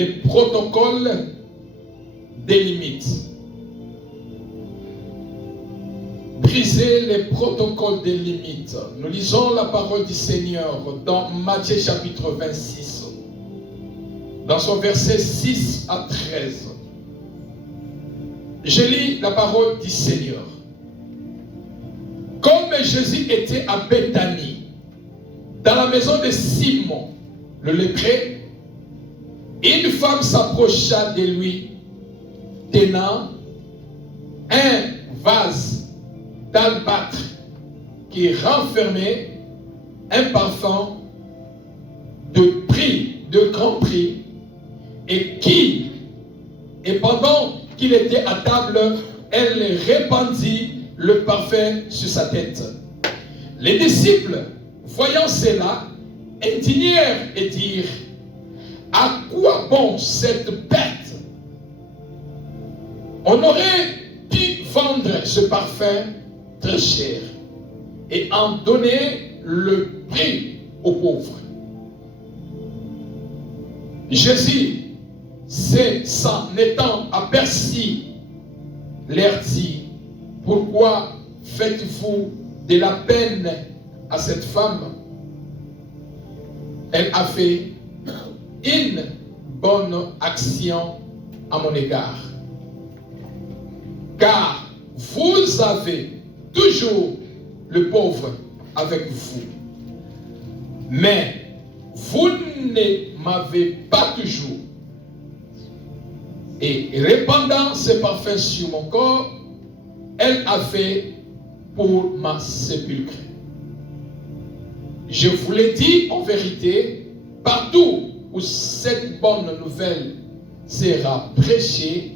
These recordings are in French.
les protocoles des limites. Briser les protocoles des limites. Nous lisons la parole du Seigneur dans Matthieu chapitre 26, dans son verset 6 à 13. Je lis la parole du Seigneur. Comme Jésus était à Béthanie, dans la maison de Simon, le lépreux, une femme s'approcha de lui, tenant un vase d'albâtre qui renfermait un parfum de grand prix, et pendant qu'il était à table, elle répandit le parfum sur sa tête. Les disciples, voyant cela, indignèrent et dirent: à quoi bon cette perte? On aurait pu vendre ce parfum très cher et en donner le prix aux pauvres. Jésus, s'en étant aperçu, leur dit: pourquoi faites-vous de la peine à cette femme? Elle a fait une bonne action à mon égard. Car vous avez toujours le pauvre avec vous. Mais vous ne m'avez pas toujours. Et répandant ce parfum sur mon corps, elle a fait pour ma sépulcre. Je vous l'ai dit en vérité, partout où cette bonne nouvelle sera prêchée,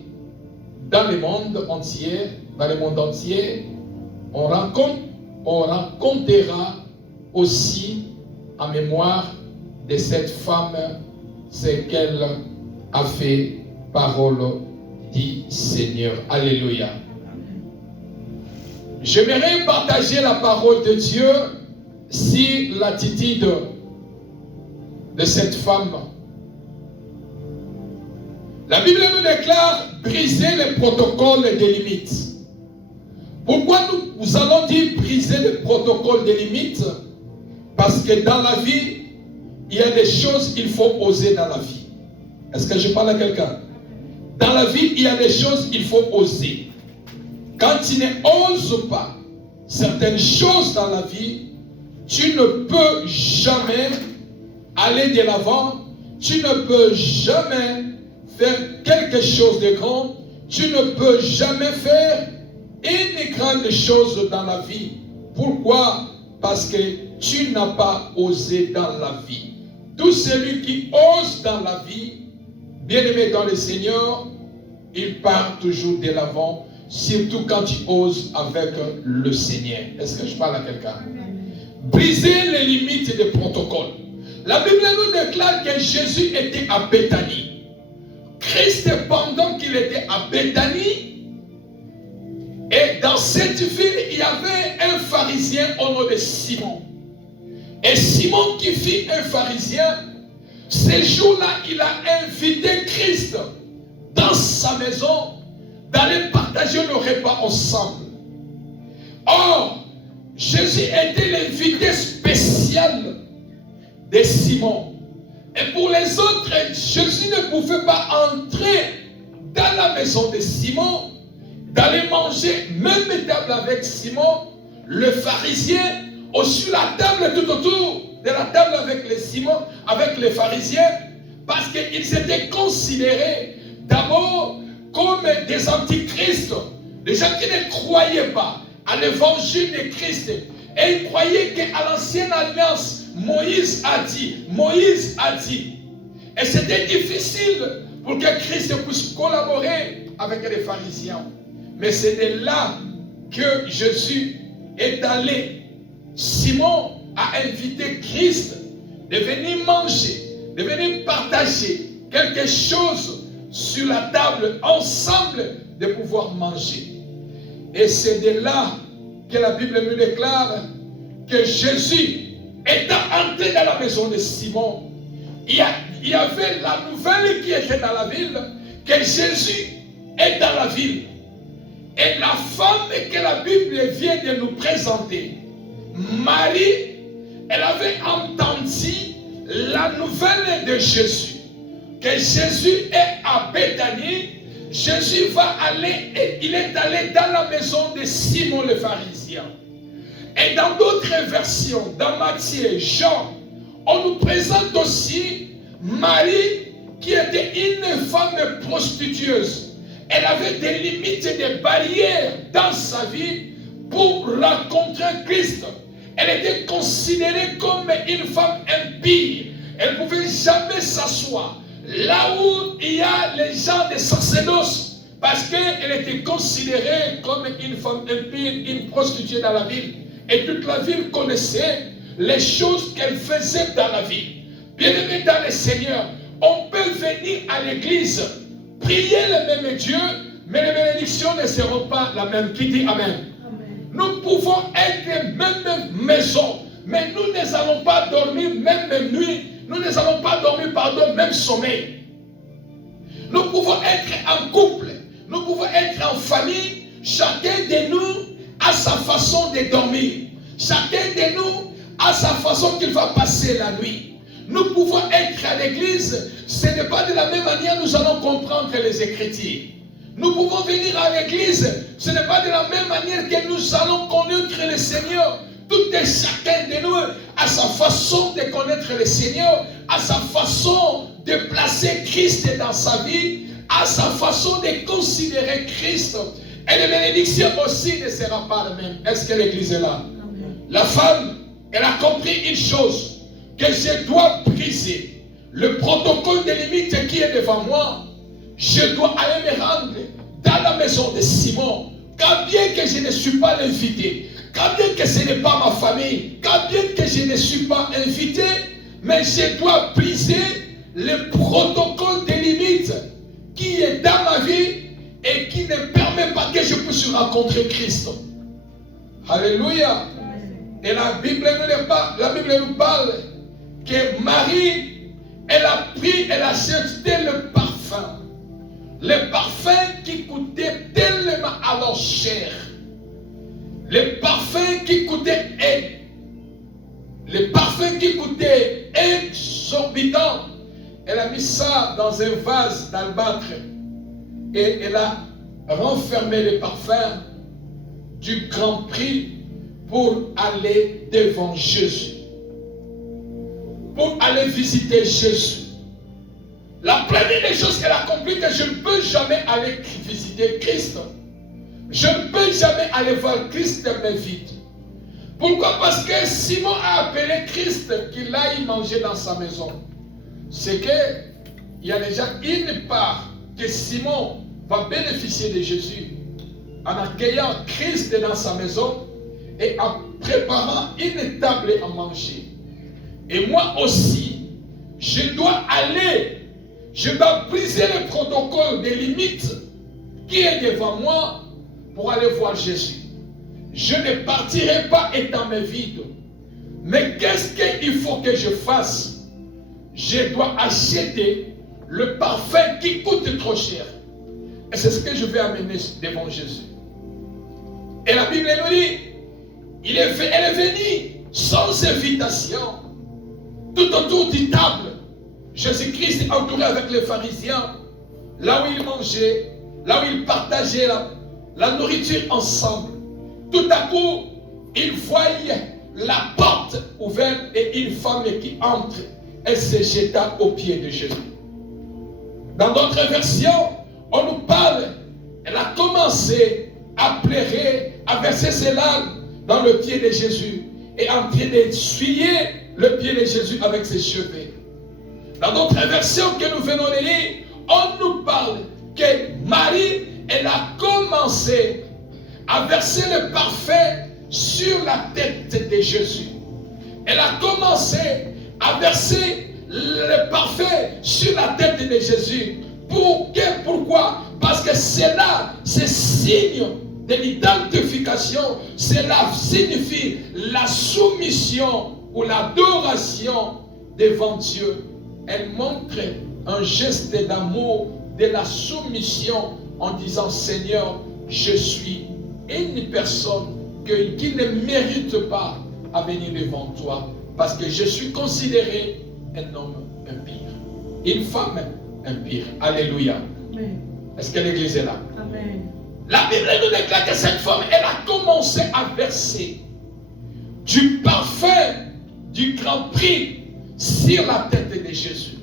dans le monde entier, on racontera aussi en mémoire de cette femme ce qu'elle a fait, parole du Seigneur. Alléluia. J'aimerais partager la parole de Dieu sur l'attitude de cette femme. La Bible nous déclare briser les protocoles des limites. Pourquoi nous allons dire briser les protocoles des limites? Parce que dans la vie, il y a des choses qu'il faut oser dans la vie. Est-ce que je parle à quelqu'un? Dans la vie, il y a des choses qu'il faut oser. Quand tu n'oses pas certaines choses dans la vie, tu ne peux jamais aller de l'avant, tu ne peux jamais faire quelque chose de grand, tu ne peux jamais faire une grande chose dans la vie. Pourquoi? Parce que tu n'as pas osé dans la vie. Tout celui qui ose dans la vie, bien-aimé dans le Seigneur, il part toujours de l'avant, surtout quand tu oses avec le Seigneur. Est-ce que je parle à quelqu'un? Briser les limites des protocoles. La Bible nous déclare que Jésus était à Béthanie. Christ, pendant qu'il était à Béthanie, et dans cette ville, il y avait un pharisien au nom de Simon. Et Simon, qui fut un pharisien, ce jour-là, il a invité Christ dans sa maison d'aller partager le repas ensemble. Or, Jésus était l'invité spécial de Simon. Et pour les autres, Jésus ne pouvait pas entrer dans la maison de Simon, d'aller manger même table avec Simon, le pharisien, ou sur la table tout autour de la table avec les Simon, avec les pharisiens, parce qu'ils étaient considérés d'abord comme des antichrists, des gens qui ne croyaient pas à l'évangile de Christ. Et ils croyaient qu'à l'ancienne alliance, Moïse a dit. Et c'était difficile pour que Christ puisse collaborer avec les pharisiens. Mais c'est de là que Jésus est allé. Simon a invité Christ de venir manger, de venir partager quelque chose sur la table, ensemble, de pouvoir manger. Et c'est de là que la Bible nous déclare que Jésus étant entré dans la maison de Simon, il y avait la nouvelle qui était dans la ville, que Jésus est dans la ville. Et la femme que la Bible vient de nous présenter, Marie, elle avait entendu la nouvelle de Jésus, que Jésus est à Béthanie. Jésus va aller, et il est allé dans la maison de Simon le pharisien. Et dans d'autres versions, dans Matthieu, Jean, on nous présente aussi Marie qui était une femme prostitueuse. Elle avait des limites et des barrières dans sa vie pour rencontrer Christ. Elle était considérée comme une femme impie. Elle ne pouvait jamais s'asseoir là où il y a les gens de sacerdoce, parce qu'elle était considérée comme une femme impie, une prostituée dans la ville. Et toute la ville connaissait les choses qu'elle faisait dans la ville. Bien-aimés dans le Seigneur, on peut venir à l'église, prier le même Dieu, mais les bénédictions ne seront pas la même. Qui dit Amen? Amen. Nous pouvons être même maison, mais nous ne allons pas dormir même nuit. Nous ne allons pas dormir, même sommeil. Nous pouvons être en couple, nous pouvons être en famille. Chacun de nous a sa façon de dormir. Chacun de nous a sa façon qu'il va passer la nuit. Nous pouvons être à l'église, ce n'est pas de la même manière que nous allons comprendre les Écritures. Nous pouvons venir à l'église, ce n'est pas de la même manière que nous allons connaître le Seigneur. Tout et chacun de nous a sa façon de connaître le Seigneur, a sa façon de placer Christ dans sa vie, a sa façon de considérer Christ. Et les bénédictions aussi ne seront pas les mêmes. Est-ce que l'église est là? Amen. La femme, elle a compris une chose, que je dois briser le protocole des limites qui est devant moi. Je dois aller me rendre dans la maison de Simon, quand bien que je ne suis pas l'invité, quand bien que ce n'est pas ma famille, quand bien que je ne suis pas invité, mais je dois briser le protocole des limites qui est dans ma vie et qui ne permet pas que je puisse rencontrer Christ. Alléluia. Et la Bible nous parle que Marie, elle a pris, elle a acheté le parfum. Le parfum qui coûtait tellement alors cher. Le parfum qui coûtait exorbitant. Elle a mis ça dans un vase d'albâtre et elle a renfermé le parfum du grand prix pour aller devant Jésus, pour aller visiter Jésus. La première des choses qu'elle a compris, que je ne peux jamais aller visiter Christ. Je ne peux jamais aller voir Christ de ma vie. Pourquoi? Parce que Simon a appelé Christ qu'il aille manger dans sa maison. C'est qu'il y a déjà une part que Simon va bénéficier de Jésus en accueillant Christ dans sa maison et en préparant une table à manger. Et moi aussi, je dois aller, je dois briser le protocole des limites qui est devant moi pour aller voir Jésus. Je ne partirai pas étant vide. Mais qu'est-ce qu'il faut que je fasse? Je dois acheter le parfum qui coûte trop cher. Et c'est ce que je vais amener devant Jésus. Et la Bible nous dit, elle est venue sans invitation, tout autour d'une table. Jésus-Christ entouré avec les pharisiens, là où ils mangeaient, là où ils partageaient la nourriture ensemble. Tout à coup, ils voyaient la porte ouverte et une femme qui entre. Elle se jeta aux pieds de Jésus. Dans d'autres versions, on nous parle, elle a commencé à pleurer, à verser ses larmes dans le pied de Jésus et en train d'essuyer le pied de Jésus avec ses cheveux. Dans d'autres versions que nous venons de lire, on nous parle que Marie, elle a commencé à verser le parfum sur la tête de Jésus. Elle a commencé à verser le parfum sur la tête de Jésus. Pourquoi? Parce que cela, c'est signe de l'identification. Cela signifie la soumission ou l'adoration devant Dieu. elle montre un geste d'amour, de la soumission en disant Seigneur, je suis une personne qui ne mérite pas à venir devant toi parce que je suis considéré un homme impur, une femme impure. Alléluia. Amen. Est-ce que l'église est là? Amen. La Bible nous déclare que cette femme, elle a commencé à verser du parfum du grand prix sur la tête de Jésus.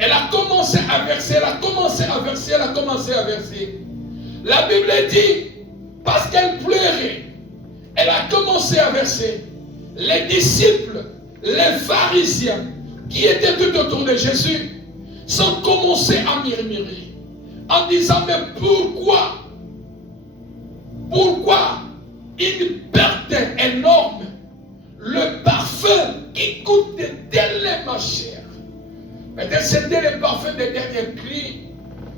Elle a commencé à verser, elle a commencé à verser, elle a commencé à verser. La Bible dit, parce qu'elle pleurait, elle a commencé à verser. Les disciples, les pharisiens qui étaient tout autour de Jésus sont commencés à murmurer en disant, mais pourquoi une perte énorme, le parfum qui coûte tellement cher. Peut-être c'était le parfum des derniers cris,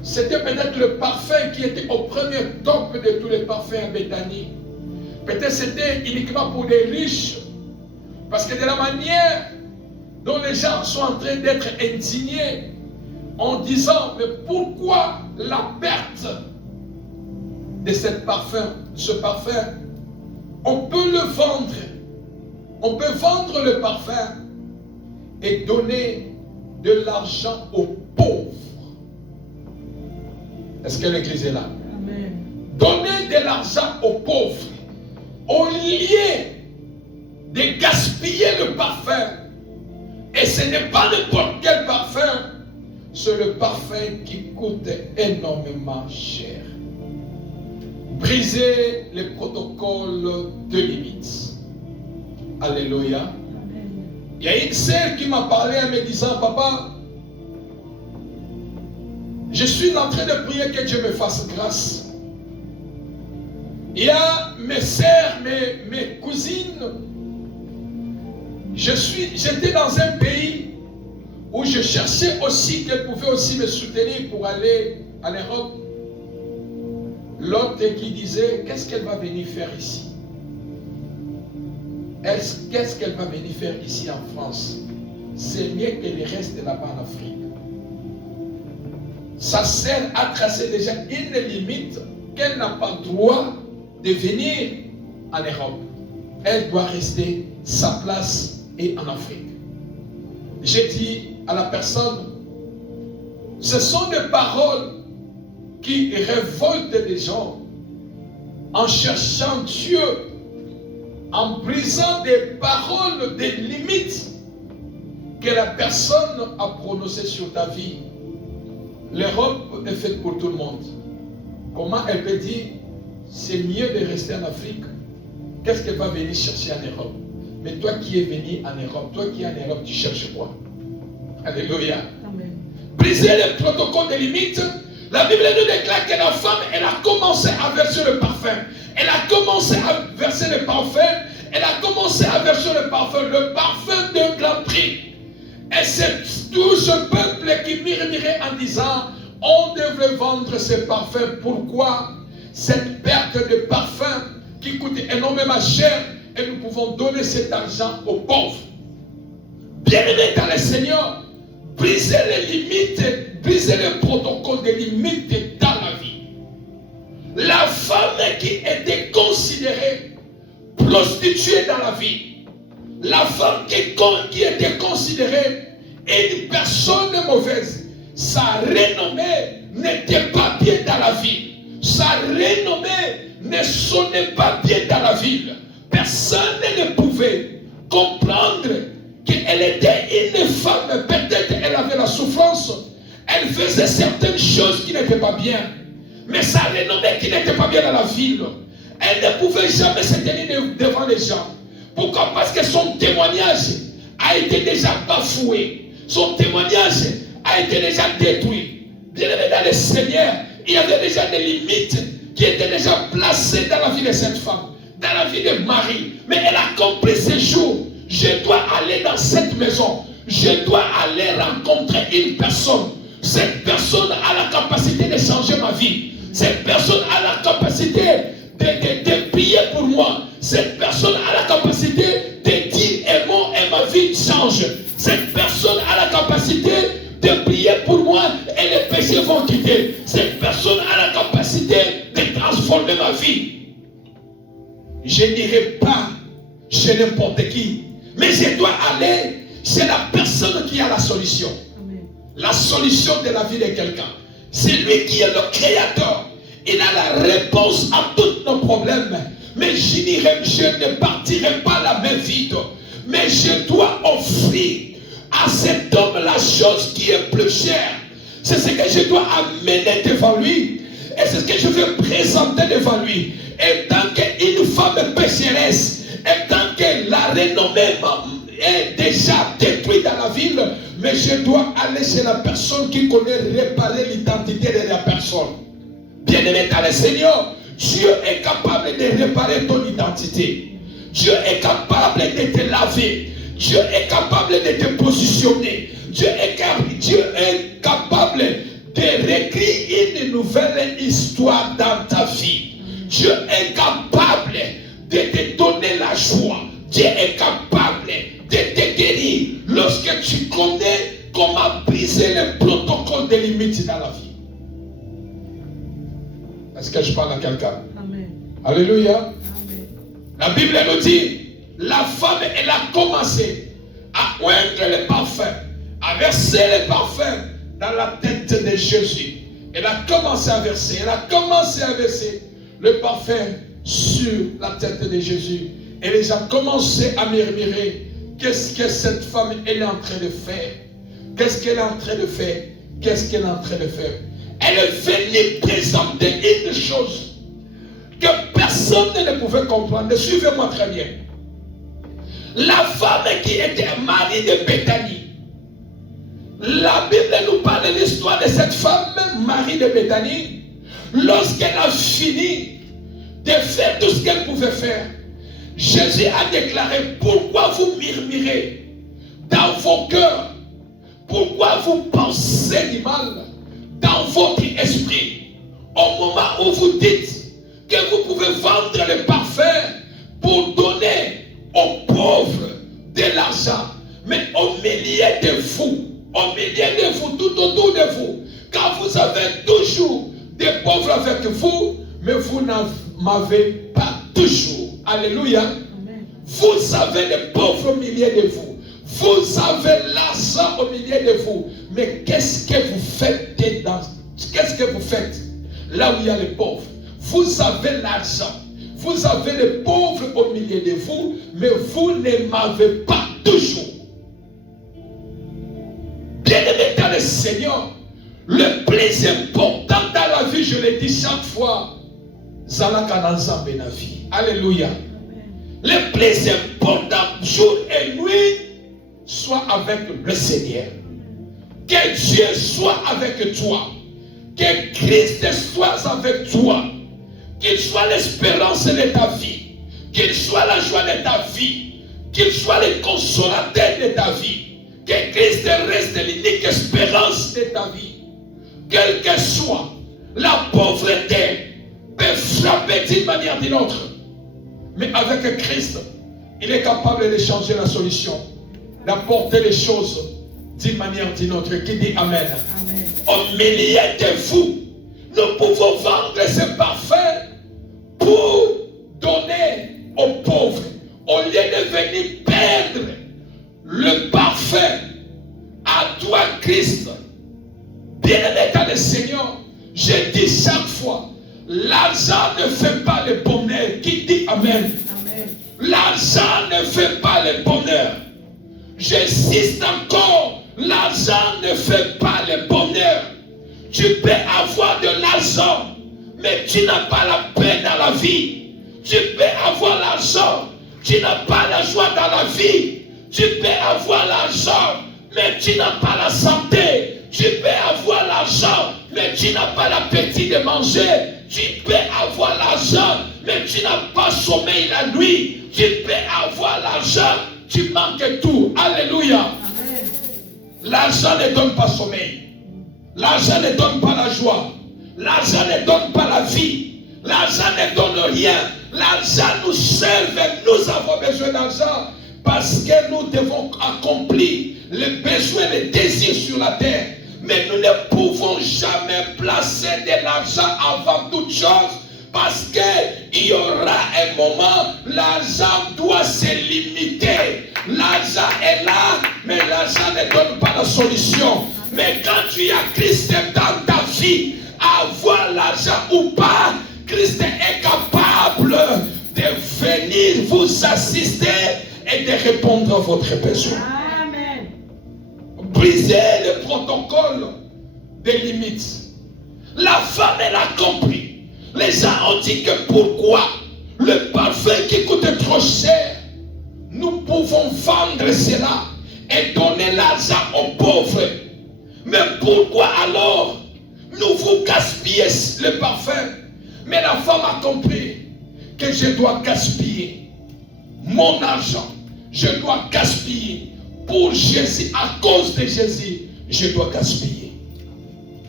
c'était peut-être le parfum qui était au premier top de tous les parfums à Béthanie. Peut-être c'était uniquement pour les riches, parce que de la manière dont les gens sont en train d'être indignés, en disant, mais pourquoi la perte de ce parfum, on peut le vendre. On peut vendre le parfum et donner de l'argent aux pauvres. Est-ce que l'église est là? Amen. Donner de l'argent aux pauvres au lieu de gaspiller le parfum. Et ce n'est pas n'importe quel parfum, c'est le parfum qui coûte énormément cher. Briser les protocoles de limite. Alléluia. Amen. Il y a une sœur qui m'a parlé en me disant, papa, je suis en train de prier que Dieu me fasse grâce. Il y a mes sœurs, mes cousines. J'étais dans un pays où je cherchais aussi qu'elles pouvaient aussi me soutenir pour aller en Europe. L'autre qui disait, qu'est-ce qu'elle va venir faire ici? Qu'est-ce qu'elle va venir faire ici en France? C'est mieux qu'elle reste là-bas en Afrique. Sa sœur a tracé déjà une limite qu'elle n'a pas le droit de venir en Europe. Elle doit rester sa place et en Afrique. J'ai dit à la personne, ce sont des paroles qui révoltent les gens en cherchant Dieu, en brisant des paroles, des limites que la personne a prononcées sur ta vie. L'Europe est faite pour tout le monde. Comment elle peut dire c'est mieux de rester en Afrique? Qu'est-ce qu'elle va venir chercher en Europe? Mais toi qui es venu en Europe, toi qui es en Europe, tu cherches quoi? Alléluia. Amen. Briser les protocoles des limites. La Bible nous déclare que la femme, elle a commencé à verser le parfum. Elle a commencé à verser le parfum. Elle a commencé à verser le parfum d'un grand prix. Et c'est tout ce peuple qui murmurait en disant, on devrait vendre ce parfum. Pourquoi? Cette perte de parfum qui coûte énormément cher et nous pouvons donner cet argent aux pauvres. Bien-aimés dans le Seigneur, briser les limites, briser le protocole des limites dans la vie. La femme qui était considérée prostituée dans la vie, la femme qui était considérée une personne mauvaise, sa renommée n'était pas bien dans la vie. Sa renommée ne sonnait pas bien dans la ville. Personne ne pouvait comprendre qu'elle était une femme. Peut-être elle avait la souffrance. Elle faisait certaines choses qui n'étaient pas bien. Mais sa renommée qui n'était pas bien dans la ville, elle ne pouvait jamais se tenir devant les gens. Pourquoi? Parce que son témoignage a été déjà bafoué. Son témoignage a été déjà détruit. Bien aimé dans le Seigneur, il y avait déjà des limites qui étaient déjà placées dans la vie de cette femme, dans la vie de Marie. Mais elle a compris ce jour, je dois aller dans cette maison, je dois aller rencontrer une personne. Cette personne a la capacité de changer ma vie. Cette personne a la capacité de prier pour moi. Cette personne a la capacité de dire et ma vie change. Cette personne a la capacité péchés vont quitter. Cette personne a la capacité de transformer ma vie. Je n'irai pas chez n'importe qui, mais je dois aller chez la personne qui a la solution. Amen. La solution de la vie de quelqu'un. C'est lui qui est le créateur. Il a la réponse à tous nos problèmes. Mais je ne partirai pas la main vide. Mais je dois offrir à cet homme la chose qui est plus chère. C'est ce que je dois amener devant lui. Et c'est ce que je veux présenter devant lui. Et tant qu'une femme pécheresse, et tant que la renommée est déjà détruite dans la ville, mais je dois aller chez la personne qui connaît réparer l'identité de la personne. Bien-aimé dans le Seigneur, Dieu est capable de réparer ton identité. Dieu est capable de te laver. Dieu est capable de te positionner. Dieu est capable de réécrire une nouvelle histoire dans ta vie. Dieu est capable de te donner la joie. Dieu est capable de te guérir lorsque tu connais comment briser les protocoles des limites dans la vie. Est-ce que je parle à quelqu'un? Amen. Alléluia. Amen. La Bible nous dit, la femme, elle a commencé à oindre les parfums, à verser les parfums dans la tête de Jésus. Elle a commencé à verser, le parfum sur la tête de Jésus. Et les gens commencé à murmurer, qu'est-ce que cette femme elle est en train de faire? Qu'est-ce qu'elle est en train de faire? Qu'est-ce qu'elle est en train de faire? Elle est venue présenter une chose que personne ne pouvait comprendre. Suivez-moi très bien. La femme qui était Marie de Béthanie. La Bible nous parle de l'histoire de cette femme, Marie de Béthanie. Lorsqu'elle a fini de faire tout ce qu'elle pouvait faire, Jésus a déclaré, pourquoi vous murmurez dans vos cœurs? Pourquoi vous pensez du mal dans votre esprit au moment où vous dites que vous pouvez vendre le parfum pour donner aux pauvres de l'argent? Mais au milieu de vous, tout autour de vous, quand vous avez toujours des pauvres avec vous, mais vous n'en m'avez pas toujours. Alléluia. Amen. Vous avez des pauvres au milieu de vous. Vous avez l'argent au milieu de vous. Mais qu'est-ce que vous faites dedans? Qu'est-ce que vous faites là où il y a les pauvres? Vous avez l'argent. Vous avez les pauvres au milieu de vous, mais vous ne m'avez pas toujours. Bien-aimé dans le Seigneur, le plus important dans la vie, je le dis chaque fois, alléluia. Le plus important, jour et nuit, soit avec le Seigneur. Que Dieu soit avec toi. Que Christ soit avec toi. Qu'il soit l'espérance de ta vie. Qu'il soit la joie de ta vie. Qu'il soit le consolateur de ta vie. Que Christ reste l'unique espérance de ta vie. Quelle que soit la pauvreté, peut frapper d'une manière ou d'une autre. Mais avec Christ, il est capable de changer la solution, d'apporter les choses d'une manière ou d'une autre. Qui dit Amen? Amen. Au milieu de vous, nous pouvons vendre ce parfum pour donner aux pauvres. Au lieu de venir perdre le parfum à toi, Christ. Bien-aimé dans le Seigneur, je dis chaque fois, l'argent ne fait pas le bonheur. Qui dit Amen? Amen. L'argent ne fait pas le bonheur. J'insiste encore, l'argent ne fait pas le bonheur. Tu peux avoir de l'argent, mais tu n'as pas la paix dans la vie. Tu peux avoir l'argent, tu n'as pas la joie dans la vie. Tu peux avoir l'argent, mais tu n'as pas la santé. Tu peux avoir l'argent, mais tu n'as pas l'appétit de manger. Tu peux avoir l'argent, mais tu n'as pas sommeil la nuit. Tu peux avoir l'argent, tu manques tout. Alléluia. Amen. L'argent ne donne pas sommeil. L'argent ne donne pas la joie. L'argent ne donne pas la vie. L'argent ne donne rien. L'argent nous sert. Nous avons besoin d'argent parce que nous devons accomplir les besoins, les désirs sur la terre. Mais nous ne pouvons jamais moment, l'argent doit se limiter. L'argent est là, mais l'argent ne donne pas la solution. Mais quand tu as Christ dans ta vie, avoir l'argent ou pas, Christ est capable de venir vous assister et de répondre à votre besoin. Amen. Briser le protocole des limites. La femme, elle a compris. Les gens ont dit que pourquoi le parfum qui coûte trop cher, nous pouvons vendre cela et donner l'argent aux pauvres. Mais pourquoi alors nous vous gaspillez le parfum? Mais la femme a compris que je dois gaspiller mon argent. Je dois gaspiller pour Jésus. À cause de Jésus, je dois gaspiller.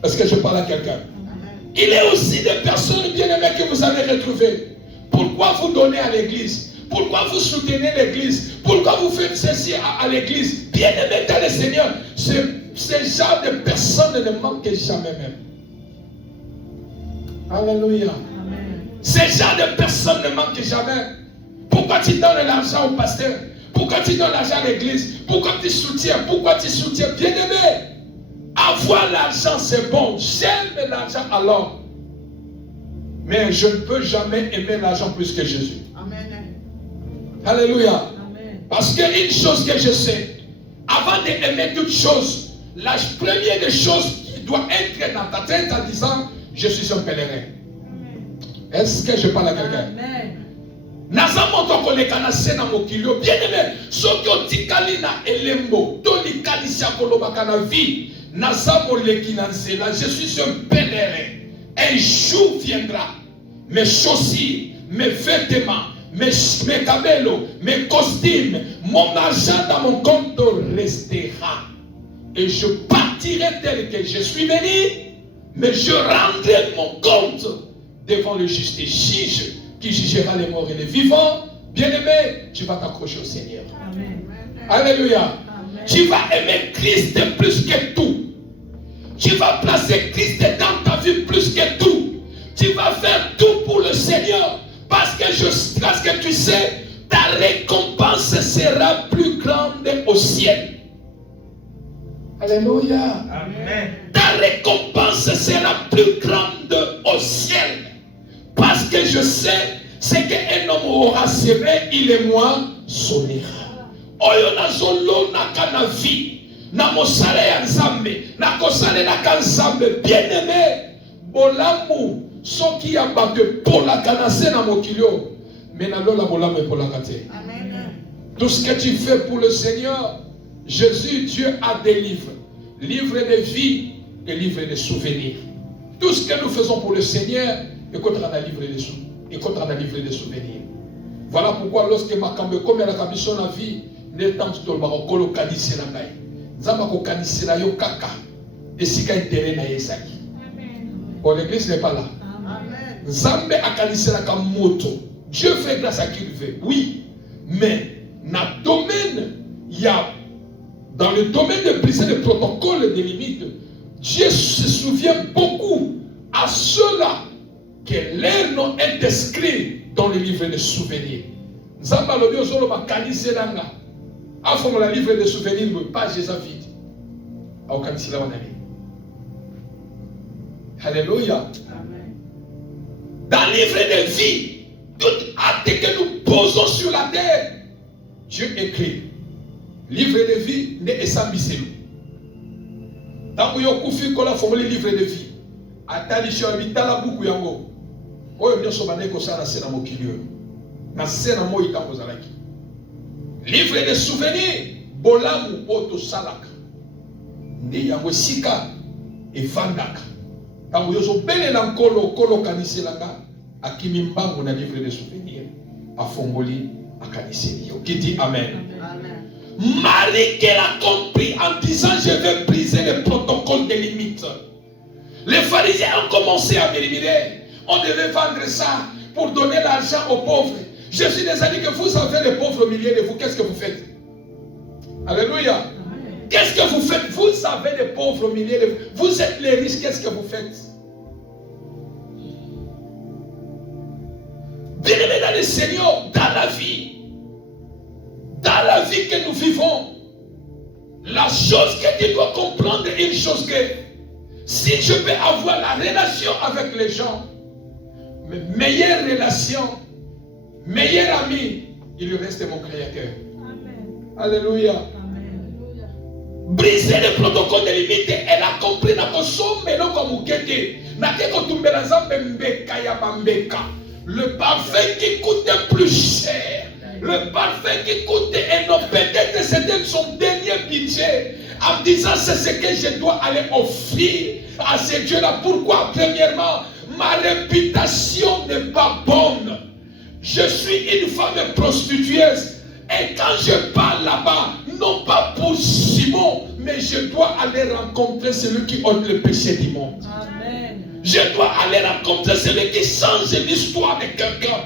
Est-ce que je parle à quelqu'un? Il est aussi des personnes bien-aimées que vous allez retrouver. Pourquoi vous donnez à l'église? Pourquoi vous soutenez l'église? Pourquoi vous faites ceci à l'église? Bien-aimés dans le Seigneur, ce genre de personnes ne manquent jamais même. Alléluia. Ce genre de personnes ne manquent jamais. Pourquoi tu donnes l'argent au pasteur? Pourquoi tu donnes l'argent à l'église? Pourquoi tu soutiens? Pourquoi tu soutiens? Bien-aimé, avoir l'argent c'est bon. J'aime l'argent alors. Mais je ne peux jamais aimer l'argent plus que Jésus. Amen. Alléluia. Amen. Parce qu'une chose que je sais, avant d'aimer toute chose, la première des choses qui doit être dans ta tête en disant, je suis un pèlerin. Est-ce que je parle à quelqu'un? Amen. Nazamoto kolekana sena mokilio bien aimé soki otikali na elembo toni kanisia kolobaka na vie nazamo lekina nzela. Je suis un pèlerin. Un jour viendra, mes chaussures, mes vêtements, mes cabelos, mes costumes, mon argent dans mon compte restera. Et je partirai tel que je suis venu, mais je rendrai mon compte devant le juste juge qui jugera les morts et les vivants. Bien-aimé, tu vas t'accrocher au Seigneur. Amen. Alléluia. Amen. Tu vas aimer Christ plus que tout. Tu vas placer Christ dans ta vie plus que tout. Tu vas faire tout pour le Seigneur. Parce que tu sais, ta récompense sera plus grande au ciel. Alléluia. Amen. Ta récompense sera plus grande au ciel. Parce que je sais, c'est qu'un homme aura semé, il et moi sonnera. Oyo na zolo na kana vie, na mosale ya nzambe, na kosale na kanzambe. Bien-aimé, bolamu soki ya bato pola kanase na mokilio, mais na lola bolamu pola kate. Amen. Tout ce que tu fais pour le Seigneur, Jésus, Dieu a des livres. Livres de vie et livres de souvenirs. Tout ce que nous faisons pour le Seigneur, écoute, on a livré des sous. Écoute, on a livré des souvenirs. Voilà pourquoi lorsque ma cambe comme la commission la vie, n'est tant que le Maroc localisé la baille. Zama ko kanisi la yo kaka. Et si ka intérêt na yesaki. Bon, l'église n'est pas là. Amen. Zambe a kanisi la kamoto. Dieu fait grâce à qui il veut. Oui, mais dans le domaine, il y a dans le domaine de briser le protocole des limites, Dieu se souvient beaucoup à ceux-là que leur nom est inscrit dans le livre de souvenirs. Zamba lobi ozolo makanisi langa. Afon la livre de souvenirs le page des vide. Au kanisi la wanani. Alléluia. Amen. Dans le livre de vie, tout acte que nous posons sur la terre, Dieu écrit. Livre de vie ne esambiselu. Tant que yo kufi kola formule livre de vie. Atali shobitala buku yango. Oyo nyoso baneko sala sena mokilio. Na sena mo itango zalaki. Livre de souvenirs bolamu oto salaka. Ndi yango sika evandaka. Tango yo so bele na kolo kaniselanga akimi mbango na livre de souvenirs afongoli akaniseli. Qui dit amen. Amen. Marie qu'elle a compris en disant je vais briser le protocole des limites. Les pharisiens ont commencé à murmurer. On devait vendre ça pour donner l'argent aux pauvres. Jésus les a dit que vous avez les pauvres au milieu de vous. Qu'est-ce que vous faites? Alléluia. Qu'est-ce que vous faites? Vous avez les pauvres au milieu de vous. Vous êtes les riches. Qu'est-ce que vous faites? Bien-aimés dans le Seigneur, dans la vie que nous vivons, la chose que tu dois comprendre est une chose que si je peux avoir la relation avec les gens, mes meilleures relations, meilleur ami, il reste mon Créateur. Amen. Alléluia. Amen. Briser le protocole de limite, elle a compris na koso melo comme ukete. Na keko tumbela zambe mbeka ya bambeka. Le parfum qui coûte plus cher. Le parfum qui coûte énorme. Peut-être c'était son dernier budget. En disant c'est ce que je dois aller offrir à ce Dieu-là. Pourquoi? Premièrement, ma réputation n'est pas bonne. Je suis une femme prostitueuse. Et quand je parle là-bas, non pas pour Simon, mais je dois aller rencontrer celui qui ôte le péché du monde. Amen. Je dois aller rencontrer celui qui change l'histoire de quelqu'un.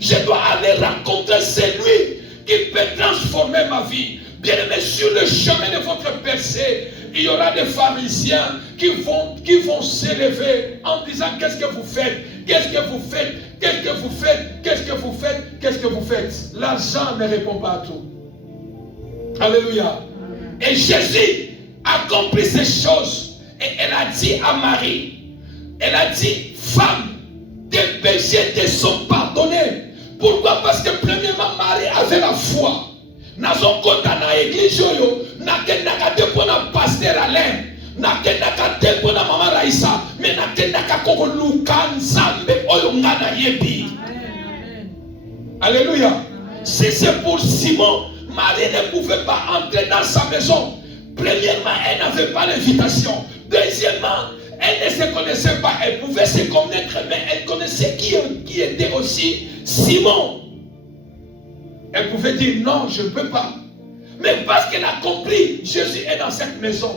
Je dois aller rencontrer celui qui peut transformer ma vie. Bien aimé, sur le chemin de votre percée, il y aura des pharisiens qui vont s'élever en disant qu'est-ce que vous faites? Qu'est-ce que vous faites? Qu'est-ce que vous faites? Qu'est-ce que vous faites? Qu'est-ce que vous faites? L'argent ne répond pas à tout. Alléluia. Et Jésus a compris ces choses. Et elle a dit à Marie, elle a dit, femme, tes péchés te sont pardonnés. Pourquoi? Parce que premièrement, Marie avait la foi. Nazo kota na église yo, na kendaka te pona pasteur Alain, na kendaka te pona mama Raïssa, mais na kendaka koko luka nzambe oyo ngana yebi. Alléluia. Si c'est pour Simon, Marie ne pouvait pas entrer dans sa maison. Premièrement, elle n'avait pas l'invitation. Deuxièmement, elle ne se connaissait pas. Elle pouvait se connaître, mais elle connaissait qui était aussi Simon. Elle pouvait dire non, je ne peux pas. Mais parce qu'elle a compris, Jésus est dans cette maison.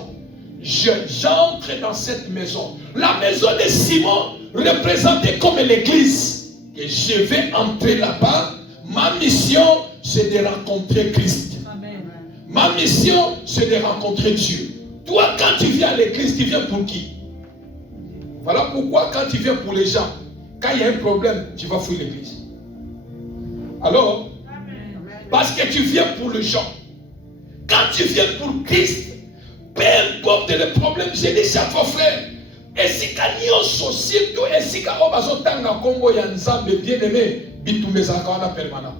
J'entre dans cette maison. La maison de Simon représentait comme l'église. Et je vais entrer là-bas. Ma mission, c'est de rencontrer Christ. Amen. Ma mission, c'est de rencontrer Dieu. Toi, quand tu viens à l'église, tu viens pour qui? Voilà pourquoi quand tu viens pour les gens, quand il y a un problème, tu vas fouiller l'église. Alors, parce que tu viens pour les gens. Quand tu viens pour Christ, peu importe le problème, j'ai dit chaque fois, frère, et si quand surtout, et si quand on va s'entendre Congo, il y a un Zambé bien aimé, bitou mes accords permanent.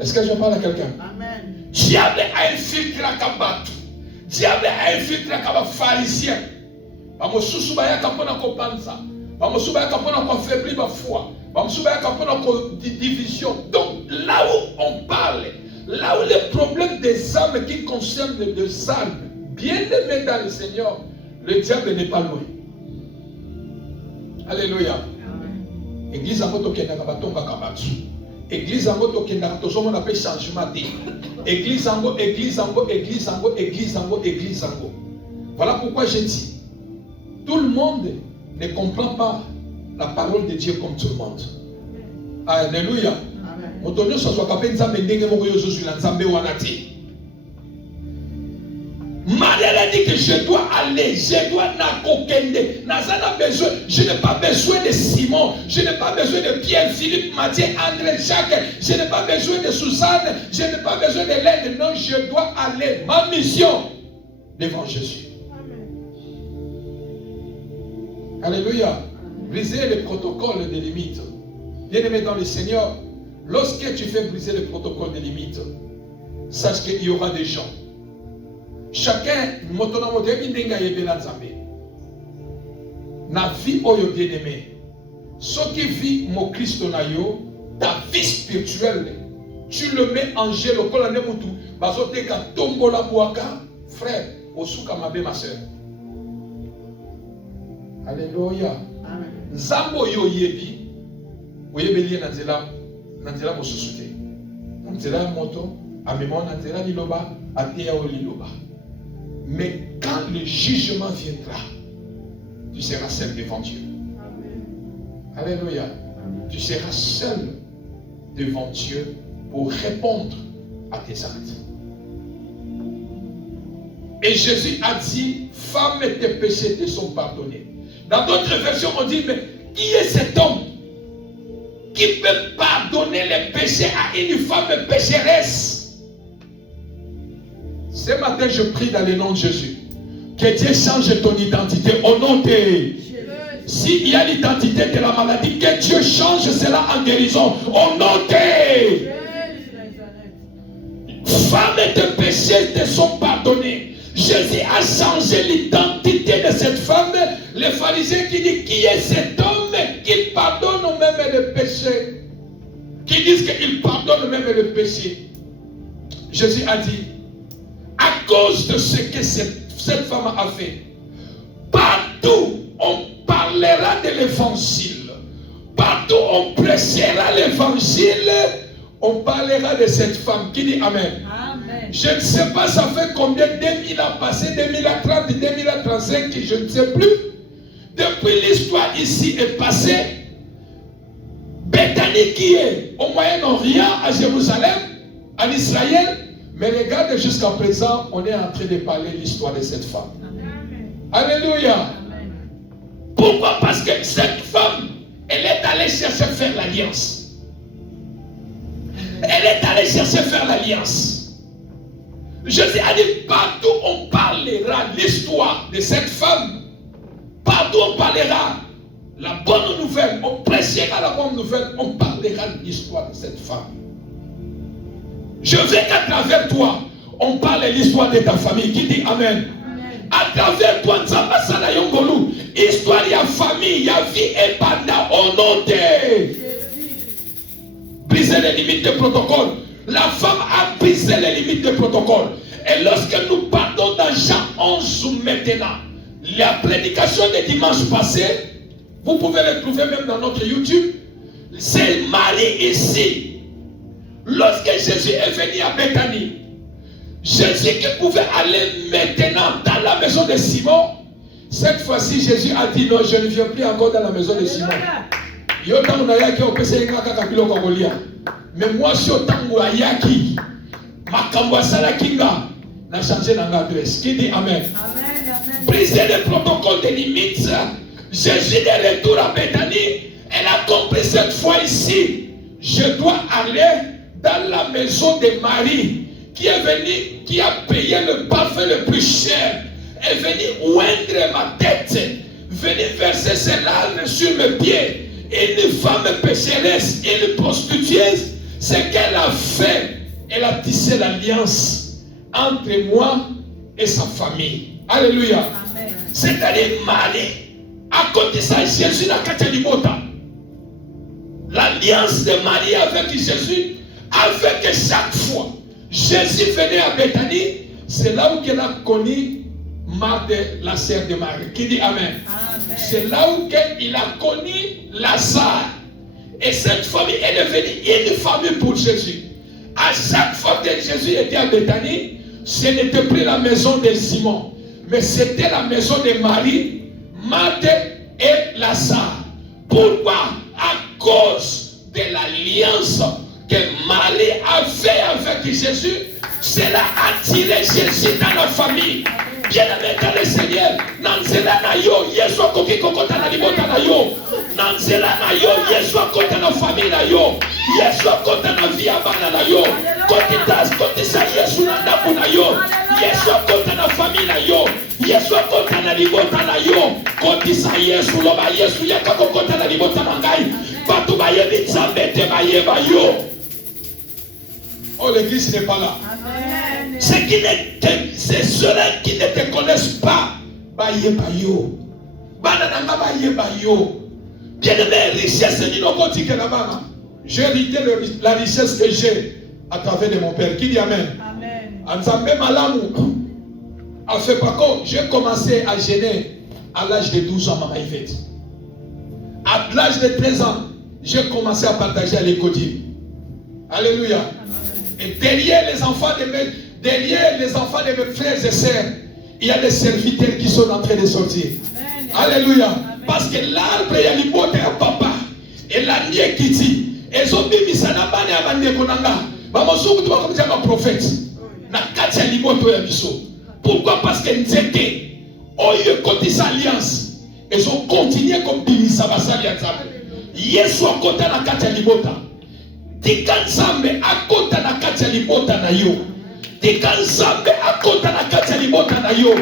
Est-ce que je parle à quelqu'un? Amen. Diable a infiltré la kabatu. Diable a infiltré la kabatu pharisien. Vamos susubaya kapona kopanza. Vamos subaya kapona ko affaiblir ma foi. Vamos subaya kapona ko division. Donc là où on parle, là où les problèmes des âmes qui concernent les âmes, bien aimés dans le Seigneur, le diable n'est pas loin. Alléluia. Église en moto qui est dans la tombe kabatu. Église en moto qui est dans la tombe appelle changement de. Église en go, église en go, église en go, église en go, église en go. Voilà pourquoi j'ai dit. Tout le monde ne comprend pas la parole de Dieu comme tout le monde. Alléluia. Marie a dit que je dois aller, je dois n'akokende. Je n'ai pas besoin de Simon, je n'ai pas besoin de Pierre, Philippe, Matthieu, André, Jacques, je n'ai pas besoin de Suzanne, je n'ai pas besoin de l'aide. Non, je dois aller. Ma mission devant Jésus. Alléluia. Briser les protocoles des limites. Bien-aimé dans le Seigneur, lorsque tu fais briser les protocoles des limites, sache qu'il y aura des gens. Chacun, na vie oyo bien-aimé. Ce qui vit mon Christ na yo, ta vie spirituelle, tu le mets en jeu, le col en emutu, bazote ka tombola boaka, frère, osuka mabe ma soeur. Alléluia. Nzambo yo yebi, oyebeli na nzela mosusu te. Na nzela moto, amema na nzela liloba, ateya o liloba. Mais quand le jugement viendra, tu seras seul devant Dieu. Amen. Alléluia. Amen. Tu seras seul devant Dieu pour répondre à tes actes. Et Jésus a dit, femme, tes péchés te sont pardonnés. Dans d'autres versions, on dit, mais qui est cet homme qui peut pardonner les péchés à une femme pécheresse? Ce matin, je prie dans le nom de Jésus. Que Dieu change ton identité au nom de Jésus. S'il y a l'identité de la maladie, que Dieu change cela en guérison au nom de Jésus. Femmes de péché te sont pardonnées. Jésus a changé l'identité de cette femme. Les pharisiens qui disent qui est cet homme qui pardonne même les péchés, qui disent qu'il pardonne même les péchés. Jésus a dit, à cause de ce que cette femme a fait, partout on parlera de l'évangile, partout on prêchera l'évangile, on parlera de cette femme. Qui dit Amen? Amen. Je ne sais pas ça fait combien, 2000 ans passés, 2030, 2035, je ne sais plus. Depuis l'histoire ici est passée, Bethanie qui est au Moyen-Orient, à Jérusalem, en Israël, mais regarde jusqu'à présent, on est en train de parler de l'histoire de cette femme. Amen. Alléluia. Amen. Pourquoi? Parce que cette femme, elle est allée chercher faire l'alliance. Elle est allée chercher faire l'alliance. Jésus a dit, partout on parlera l'histoire de cette femme. Partout on parlera la bonne nouvelle. On prêchera la bonne nouvelle. On parlera l'histoire de cette femme. Je veux qu'à travers toi, on parle de l'histoire de ta famille. Qui dit Amen? À travers toi, Nzambasana Yongolu, histoire de la famille, la vie et pendant au nom de briser les limites de protocole. La femme a brisé les limites de protocole. Et lorsque nous partons dans Jean 11 maintenant, la prédication de dimanche passé, vous pouvez le trouver même dans notre YouTube. C'est Marie ici. Lorsque Jésus est venu à Bethanie, Jésus qui pouvait aller maintenant dans la maison de Simon, cette fois-ci Jésus a dit non, je ne viens plus encore dans la maison de Simon. Mais moi, si autant Yaki, ma kambasala kinga, n'a changé dans l'adresse. Qui dit Amen? Briser le protocole des limites. Jésus est retour à Bethanie. Elle a compris cette fois ici. Je dois aller dans la maison de Marie, qui est venue, qui a payé le parfum le plus cher, est venue oindre ma tête, venue verser ses larmes sur mes pieds. Et une femme pécheresse et une prostitueuse, ce qu'elle a fait, elle a tissé l'alliance entre moi et sa famille. Alléluia. C'est-à-dire Marie a côté ça Jésus n'a qu'à Libota. L'alliance de Marie avec Jésus, avec chaque fois Jésus venait à Bethanie, c'est là où elle a connu Marthe, la sœur de Marie. Qui dit Amen? C'est là où il a connu Lazare. Et cette famille est devenue une famille pour Jésus. À chaque fois que Jésus était à Bethanie, ce n'était plus la maison de Simon, mais c'était la maison de Marie, Marthe et Lazare. Pourquoi? À cause de l'alliance que Marie a fait avec Jésus, cela a attiré Jésus dans la famille. Bien-aimé dans le Seigneur, Nanzela na yo, Yesu akoki kokota na libota na yo. Nanzela na yo, Yesu akota na famille na yo. Yesu akota na vie abana na yo. Kotisa Yesu na ndaku na yo. Yesu akota na famille na yo. Yesu akota na libota na yo. Kotisa Yesu loba Yesu yaka kokota na libota na ngai. Batu bayebi Nzambe te bayeba yo. Oh, l'église n'est pas là. Amen. C'est ceux-là qui ne te connaissent pas. Bien-aimé, richesse, j'ai hérité la richesse que j'ai à travers de mon père. Qui dit Amen? Amen. J'ai commencé à jeûner à l'âge de 12 ans, maman Yvette. À l'âge de 13 ans, j'ai commencé à partager à l'école. Alléluia. Et derrière les enfants de mes frères et sœurs, il y a des serviteurs qui sont en train de sortir. Amen. Alléluia. Amen. Parce que l'arbre, il y a l'hypothèse à papa. Et la nier qui dit, et ont mis ça dans la bande de Konanga. Maman, je dois comme dire un prophète. Na katia l'hypothèse à biso. Pourquoi? Parce que nous étions, au lieu de cette alliance, ils ont continué comme Bimisa Basali Nzambe. Yesu akota na kati ya libota. Tika Nzambe akota na kati ya libota na yo. Tika Nzambe akota na kati ya libota na yo.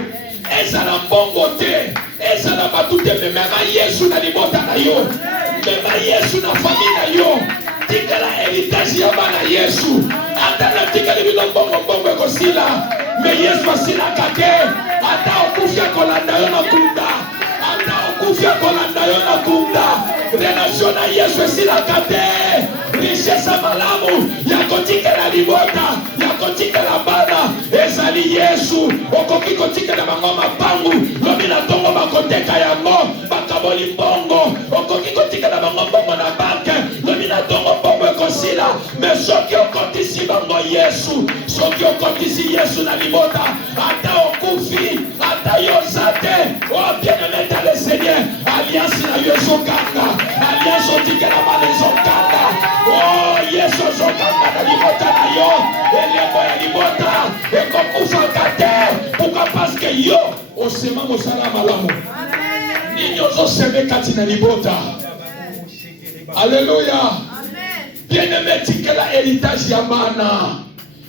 Eza na mbongo te. Eza na batu te. Mema Yesu na libota na yo. Mema Yesu na famille na yo. Tika la héritage ya bana Yesu. Ata na tika libilo mbongo ekosila. Me Yesu asila kate. Ata okufia kolanda yo na kunda. Ata okufia kolanda yo na kunda. Relation na Yesu esila kate. Richesse malamu ya kotika la libota. Ya kotika la bana. Ezali Yesu. Okoki kotika na mangoma pangu. Lomi na tongo bakoteka yango. Bakaboli mbongo. Okoki kotika na mangoma na banke. Lomi na tongo mbongo ekosila. Me soki okotisi bango Yesu. Soki okotisi Yesu na libota. Ata okufi. Ata yozate. Oh bien-aimé dans le Seigneur. Alliance na Yesu kanga. Alliance otika na malezo kanga. Oh Yesu zokanga na libota na yo. Elembo ya libota. Ekokufa kate. Pourquoi parce que yo osema mosala malamu. Ninyo zoseme kati na libota. Alléluia. Bien-aimé tikela héritage ya bana.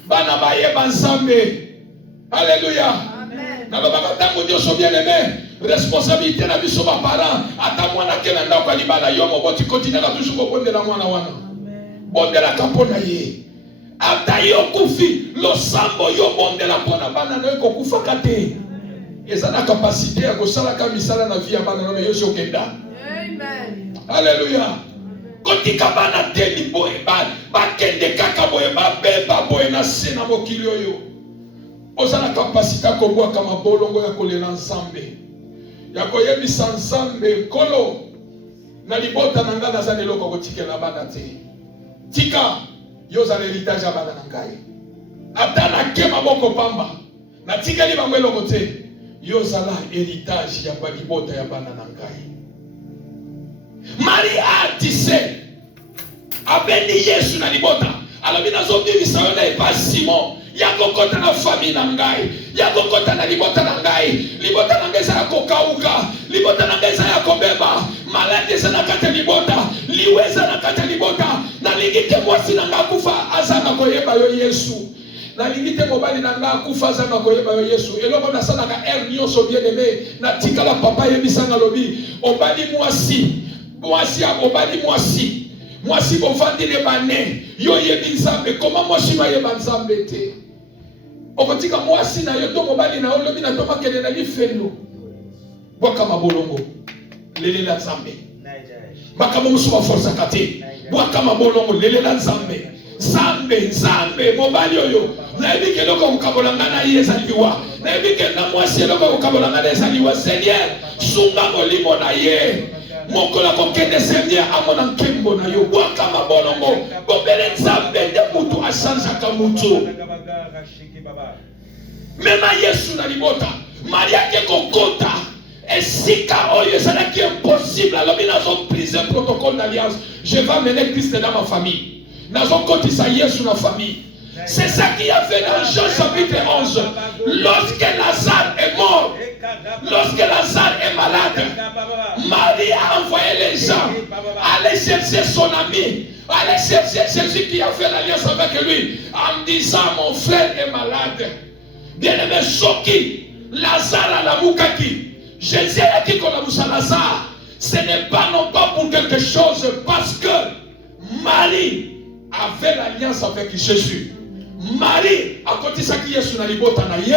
Bana bayeba Nzambe. Alléluia. Na baba tango nyoso bien-aimé. Responsabilité na biso ba parents. Ata mwana kena ndako libala yo moboti continue na toujours kobondela mwana wana. Bondela kapona ye. Ata yo kufi losambo yo bondela pona bana no ekokufa kate. Eza na capacité ya kosala ka misala na vie ya bana no yo sokenda. Amen. Alléluia. Kotika bana teni boye ba kende kaka boye ba beba boye na sena mokili oyo. Ozana capacité ko bwa kama bolongo ya kolela Nzambe. Ya koyebisa Nzambe nkolo na libota na ngana za leloko kotikela bana te. Tika yo za héritage ya bana na ngai. Ata na kema moko pamba. Na tika li bango eloko te. Yo za la héritage ya libota ya bana na ngai. Maria tise abeni Yesu na libota. Alabi nazobi bisayo na epa Simon. Yako kota na famille na ngai. Yako kota na libota na ngai. Libota na ngai za yako kauka. Libota na ngai za yako beba. Malade za na kata libota. Liweza na kata libota. Na lingite mwasi na nga kufa. Azanga koyeba yo Yesu. Na lingite mobali na nga kufa. Azanga koyeba yo Yesu. Eloko na sana ka nyoso bien aimé. Na tika la papa yebisanga lobi. Obali mwasi. Mwasi ya obali mwasi. Mwasi bovandi le bane. Yo yebi Nzambe. Koma mwasi ma yeba Nzambe te. Okotika mwasi na yoto mobali na olobi na toma kele na lifendo. Bwaka mabolongo. Lele la Nzambe. Baka musu wa forza kate. Bwaka mabolongo lele la Nzambe. Nzambe mobali oyo. Na ebike loko ukabolanga na yezaliwa. Na ebike na mwasi loko ukabolanga na yezaliwa. Seigneur, sunga molimo na ye. Mokola kokende Seigneur amona nkembo na yo. Bwaka mabolongo. Bobele Nzambe de mutu asanja ka mutu. Mema Yesu na libota. Maria ke kokota. Esika oyo ezala qui est impossible. Alors nazo prise un protocole d'alliance. Je vais amener Christ dans ma famille. Nazo kotisa Yesu na famille. C'est ça qui a fait dans Jean chapitre 11. Lorsque Lazare est mort, lorsque Lazare est malade, Marie a envoyé les gens aller chercher son ami, aller chercher celui qui a fait l'alliance avec lui, en disant mon frère est malade. Bien-aimé, Soki, Lazare à la Moukaki, Jésus a dit qu'on a moussa Lazare. Ce n'est pas non pas pour quelque chose, parce que Marie avait l'alliance avec Jésus. Marie a côté ça qui est sur la libota na ye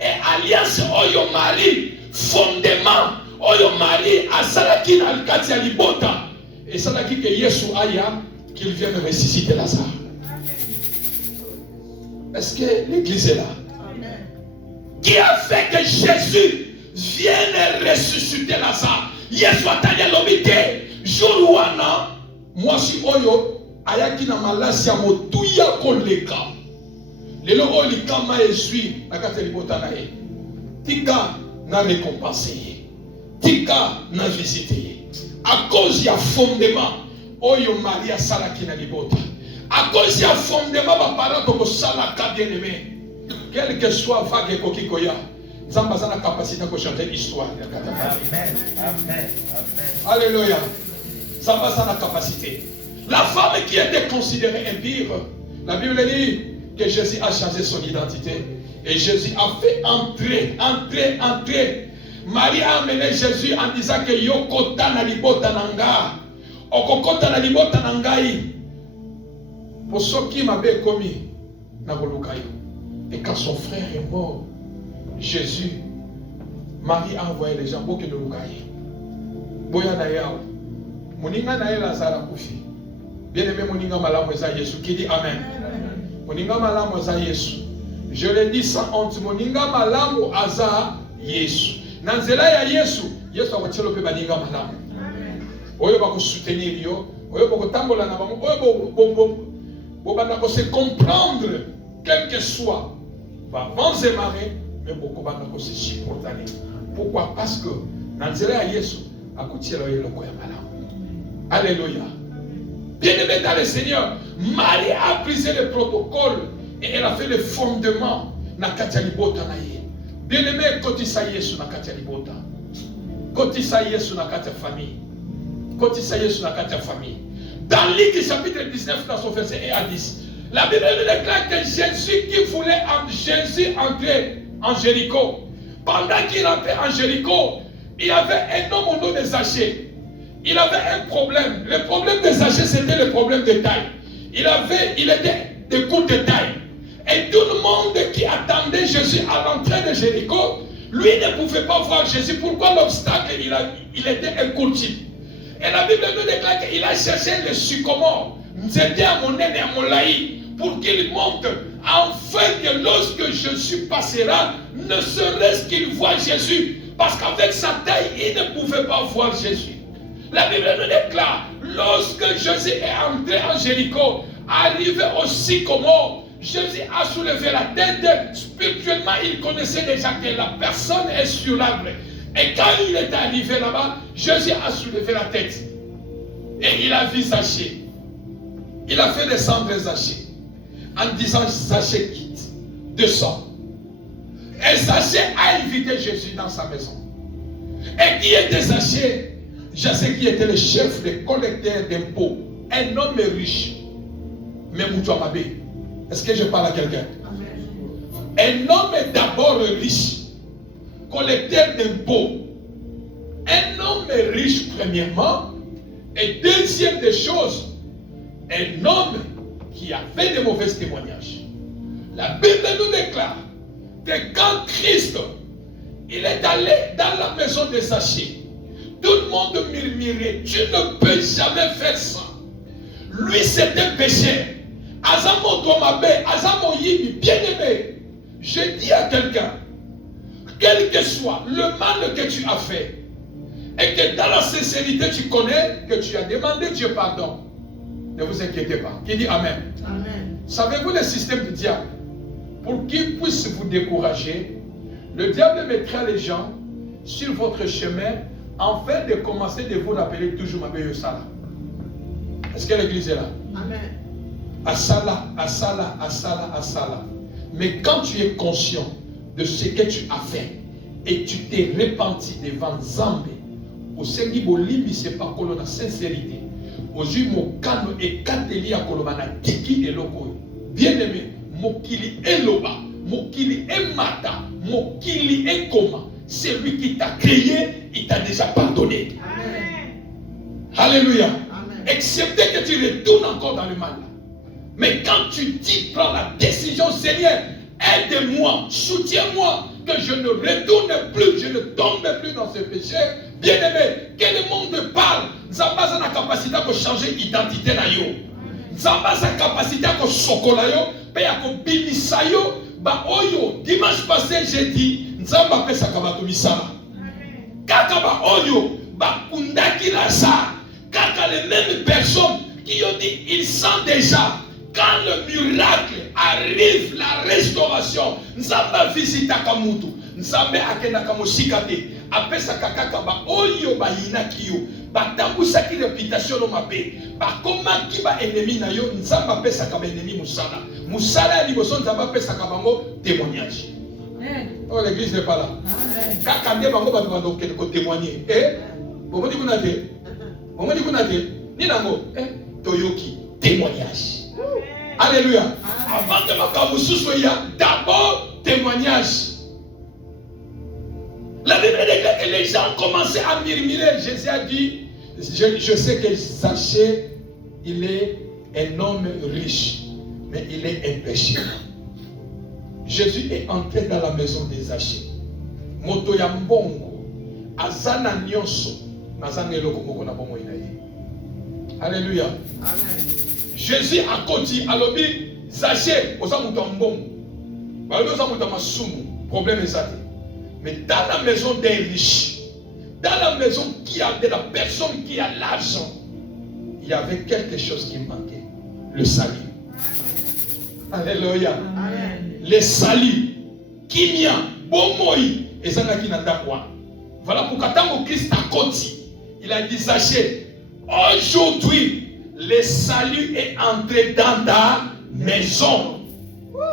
et alliance oyo Marie fondement oyo Marie a salaki na kati ya libota et salaki que Yesu aya qu'il vienne ressusciter Lazare. Est-ce que l'église est là? Amen. Qui a fait que Jésus vienne ressusciter Lazare? Yesu atanya lobite jour wana moi si oyo ayaki na malasi ya motuya koleka. Lelo oyo likama esui na kati ya libota na ye. Tika na récompenser ye. Tika na visiter ye. À cause ya fondement oyo Maria salaki na libota. À cause ya fondement ba parents ko sala ka bien aimé. Quel que soit vague ko kikoya. Nzamba za na capacité ko changer l'histoire ya kata. Amen. Amen. Amen. Alléluia. Ça va sans la capacité. La femme qui était considérée impure, la Bible dit que Jésus a changé son identité. Et Jésus a fait entrer. Marie a amené Jésus en disant que Yokota na libota nanga. Okokota na libota nangai. Pour ceux qui m'avaient commis, et quand son frère est mort, Jésus, Marie a envoyé les gens pour que nous gagnent. Boya na yao. Moninga na yela zara kufi. Bien aimé moninga malamu za Yesu. Qui dit Amen. Moninga malamu za Yesu. Je le dis sans honte. Moninga malamu aza Yesu. Nanzela ya Yesu. Yesu akwachelo pe baninga malamu. Oyo bako soutenir yo. Oyo bako tambola na bango. Oyo bako se comprendre. Quel que soit. Vents et marées. Mais beaucoup bako se supporter. Pourquoi? Parce que Nanzela ya Yesu. Alléluia. Bien-aimé dans le Seigneur, Marie a brisé le protocole et elle a fait le fondement na Katialibota na ye. Bien-aimé, kotisa Yesu na Katialibota. Kotisa Yesu na Katia famille. Kotisa Yesu na Katia famille. Dans Luc chapitre 19, dans son verset 1 à 10, la Bible nous déclare que Jésus qui voulait entrer en Jéricho, pendant qu'il entrait en Jéricho, il y avait un homme au nom de Zachée. Il avait un problème. Le problème de Zachée, c'était le problème de taille. Il était de courte taille. Et tout le monde qui attendait Jésus à l'entrée de Jéricho, lui ne pouvait pas voir Jésus. Pourquoi l'obstacle? Il était un court type. Et la Bible nous déclare qu'il a cherché le sycomore, c'était à mon aîné, à mon laï, pour qu'il monte, afin que lorsque Jésus passera, ne serait-ce qu'il voit Jésus. Parce qu'avec sa taille, il ne pouvait pas voir Jésus. La Bible nous déclare, lorsque Jésus est entré en Jéricho, arrivé au sycomore, Jésus a soulevé la tête. Spirituellement, il connaissait déjà que la personne est sur l'arbre. Et quand il est arrivé là-bas, Jésus a soulevé la tête. Et il a vu Zachée. Il a fait descendre Zachée. En disant, Zachée quitte. Descends. Et Zachée a invité Jésus dans sa maison. Et qui était Zachée? Zachée qui était le chef des collecteurs d'impôts. Un homme riche. Mais Moutouamabé. Est-ce que je parle à quelqu'un? Un homme d'abord riche. Collecteur d'impôts. Un homme riche premièrement. Et deuxième des choses, un homme qui a fait de mauvais témoignages. La Bible nous déclare que quand Christ il est allé dans la maison de Zachée, tout le monde murmurait, tu ne peux jamais faire ça. Lui c'était péché. Azamo Domabé, Azamo Yibi, bien aimé, je dis à quelqu'un, quel que soit le mal que tu as fait, et que dans la sincérité tu connais que tu as demandé Dieu pardon, ne vous inquiétez pas. Qui dit Amen? Amen. Savez-vous le système du diable? Pour qu'il puisse vous décourager, le diable mettra les gens sur votre chemin afin de commencer de vous rappeler toujours Mabé Sala. Est-ce que l'église est là? Amen. Asala, Asala, Asala, Asala. Mais quand tu es conscient de ce que tu as fait et tu t'es repenti devant Zambé, au Sengi Bolimi, c'est pas que l'on a sincérité. Aux yeux Mokano et Kateli à Kolomana, Tiki et Loko. Bien aimé, Mokili et Loba, Mokili et Mata, Mokili et Koma. C'est lui qui t'a créé, il t'a déjà pardonné. Amen. Alléluia. Amen. Excepté que tu retournes encore dans le mal. Mais quand tu dis, prends la décision, Seigneur, aide-moi, soutiens-moi, que je ne retourne plus, je ne tombe plus dans ce péché. Bien aimé, que le monde parle, Nzamba a la capacité de changer l'identité. Nzamba a la capacité de chocolat, de bimisa yo, ba oyo. Dimanche passé, j'ai dit, Nzamba a sa kabato misala. Kaka ba oyo, ba kundaki la sa. Kaka les mêmes personnes qui ont dit, ils sentent déjà. Quand le miracle arrive, la restauration, Nzamba visite Kamutu, Nzamba akenda kamoshikate, apesa kakaka ba oyo ba yinaki yo, ba tambusaki réputation no mabe, ba komaki ba ennemi na yo, Nzamba apesa ka ba ennemi musala. Musala liboso Nzamba apesa ka bango témoignage. Oh, l'église n'est pas là. Kaka nde bango ba demande ko témoigner. Bobo di kuna te. On m'a dit qu'on a dit, ni nango, toyoki, témoignage. Alléluia. Avant que ma kamusu soit d'abord témoignage. La Bible déclare que les gens commençaient à murmurer. Jésus a dit, je sais que Zachée, il est un homme riche, mais il est un pécheur. Jésus est entré dans la maison des Zachée. Moto ya mbongo, azana nyonso, nazana eloko moko na bomo inaye. Alléluia. Amen. Jésus a côté alobi Zachée, oza muto mbongo. Balobi oza muto masumu, problème est ça. Mais dans la maison des riches, dans la maison qui a de la personne qui a l'argent, il y avait quelque chose qui manquait. Le salut. Alléluia. Amen. Le salut. Kimia, bomoi, et ça n'a qui n'a pas quoi. Voilà pourquoi quand Christ a côté, il a dit Zachée, aujourd'hui, le salut est entré dans ta maison.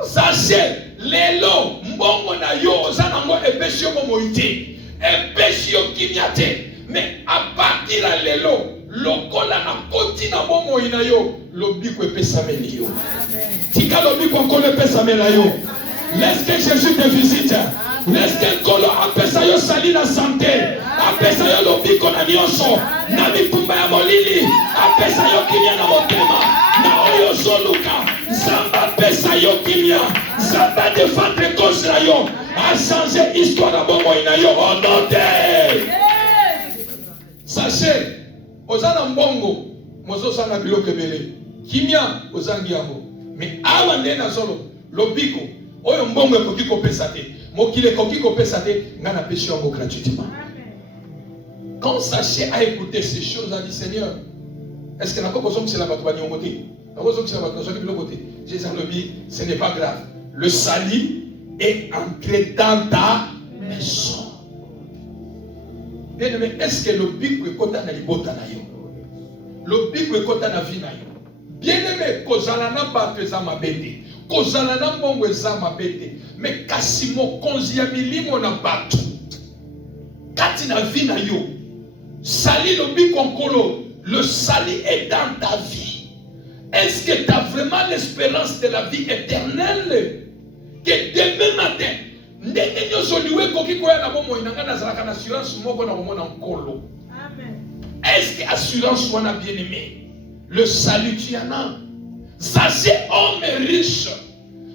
Zachée. Lelo mbongo na yo ozanango epesio momoite epesio kimiate mais à partir de lelo lokola na koti na bomo ina yo lobiko epesameli yo tika lobiko kono epesamela yo laisse que Jésus te visite laisse que kolo apesa yo sali na santé apesa yo lobiko na nyonso na bitumba ya molili apesa yo kimia na motema na oyo zoluka Zamba pesa yo kimia Zamba défendre cause na yo a changé histoire na bomo ina yo au nom de Sachez ozana mbongo mozo sana biloko ebele kimia ozangi yango mais awa nde na solo lobiko oyo mbongo ekoki kopesa te mokile ekoki kopesa te nga na pesi yango gratuitement. Quand Sachez a écouté ces choses, a dit Seigneur, est-ce que la proposition c'est la batouanie au côté? La proposition c'est la batouanie au côté. Jésus a dit, ce n'est pas grave. Le salut est entré dans ta maison. Bien aimé, est-ce que le bic est côté na libota na yo? Le bic est côté na vie na yo. Bien aimé, kozala na bato eza mabete. Kozala na mbongo eza mabete. Mais kasi mokonzi ya milimo na bato. Kati na vie na yo. Sali le bic onkolo. Le salut est dans ta vie. Est-ce que tu as vraiment l'espérance de la vie éternelle? Que demain matin, ndenge nyoso liwe koki koya na bomo inanga na zalaka na assurance moko na bomo na nkolo. Amen. Est-ce que assurance wana bien aimé? Le salut tu en as. Zachée homme riche.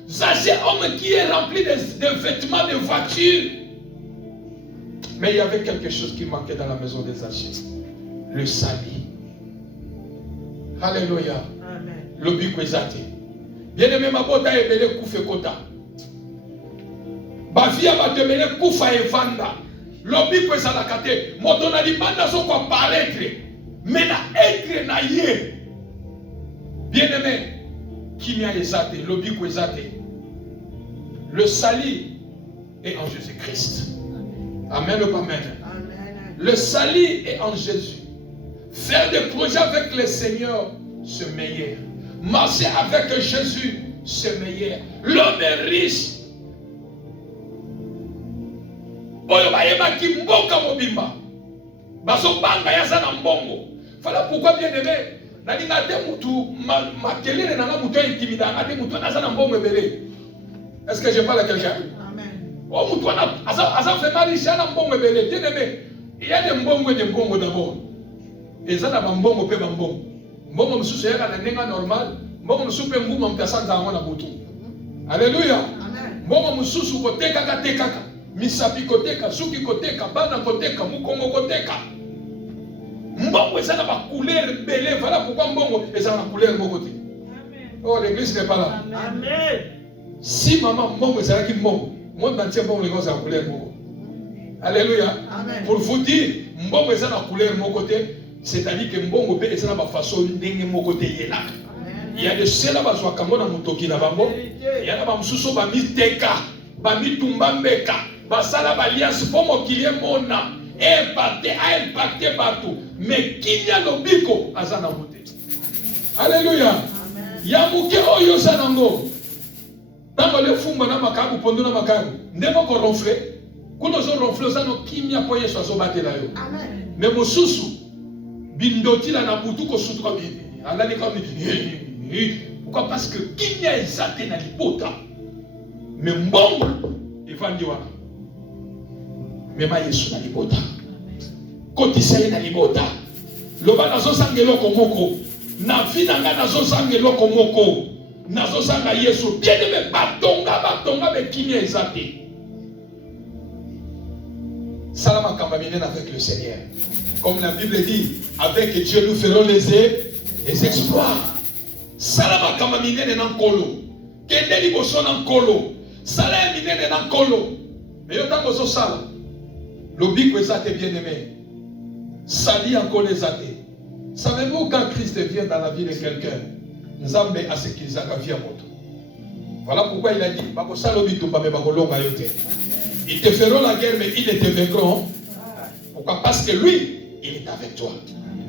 Zachée homme qui est rempli de vêtements de voiture. Mais il y avait quelque chose qui manquait dans la maison des Zachée. Le salut. Alléluia. Amen. Lobi kwezate. Bien-aimé mabota ebele kufe kota. Bavia ba demele kufa evanda. Lobi kwezala kate. Moto na libanda so kwa paraître. Mais na être na ye. Bien-aimé, kimia ezate, lobi kwezate. Le salut est en Jésus-Christ. Amen ou pas amen? Amen. Le salut est en Jésus. Faire des projets avec le Seigneur, c'est meilleur. Marcher avec Jésus, c'est meilleur. L'homme est riche. Voilà pourquoi, bien aimé, est-ce que je parle à quelqu'un? Il y a des mbongo et des mbongo d'abord. Et ça, c'est un mbongo et un mbongo. Mbongo msusu yaka na nenga normal. Mbongo msusu pe mbuma mtasanga wana butu. Alléluia. Mbongo msusu koteka katekaka. Misapi koteka, suki koteka, bana koteka, mukongo koteka. Mbongo eza na ba couleur belé. Voilà pourquoi mbongo eza na couleur moko te. Oh, l'église n'est pas là. Amen. Si maman mbongo eza ki mbongo, moi bantia mbongo les na couleur moko. Alléluia. Amen. Pour vous dire, mbongo eza na couleur moko te. C'est-à-dire que mbongo pe eza na ba façon ndenge moko te yela. Il y a de ceux-là bazwa kango na mutoki na bango. Il y a na ba mususu ba miteka, ba mitumba mbeka, ba sala ba alliance pour mokili mona, impacté partout. Mais qui vient lobiko azana mote. Alléluia. Ya muke oyo sanango. Tango le fumba na makabu pondo na makabu. Ndemo ko ronfler. Kuno zo ronfler zano kimia po Yesu azobatela yo. Amen. Mais mususu bindoti la na butu ko sutra alali comme pourquoi? Parce que kimia ezate na libota mais mbongo evandi wana mema Yesu na libota kotisa ye na libota loba nazosanga eloko moko na vie na nga nazosanga eloko moko nazosanga Yesu bien aimé batonga bekimia ezate salama kambamine avec le Seigneur. Comme la Bible dit, avec Dieu nous ferons les exploits. Salama kama minene na nkolo. Kende liboso na nkolo. Sala minene na nkolo. Mais yo tango so sala. Lobiko ezate bien aimé. Sali encore les athées. Savez-vous quand Christ vient dans la vie de quelqu'un, Nzambe a ce qu'il a vie à moto. Voilà pourquoi il a dit, bako salobi tumba me bako longa yote. Ils te feront la guerre mais ils te vaincront. Pourquoi? Parce que lui, il est avec toi.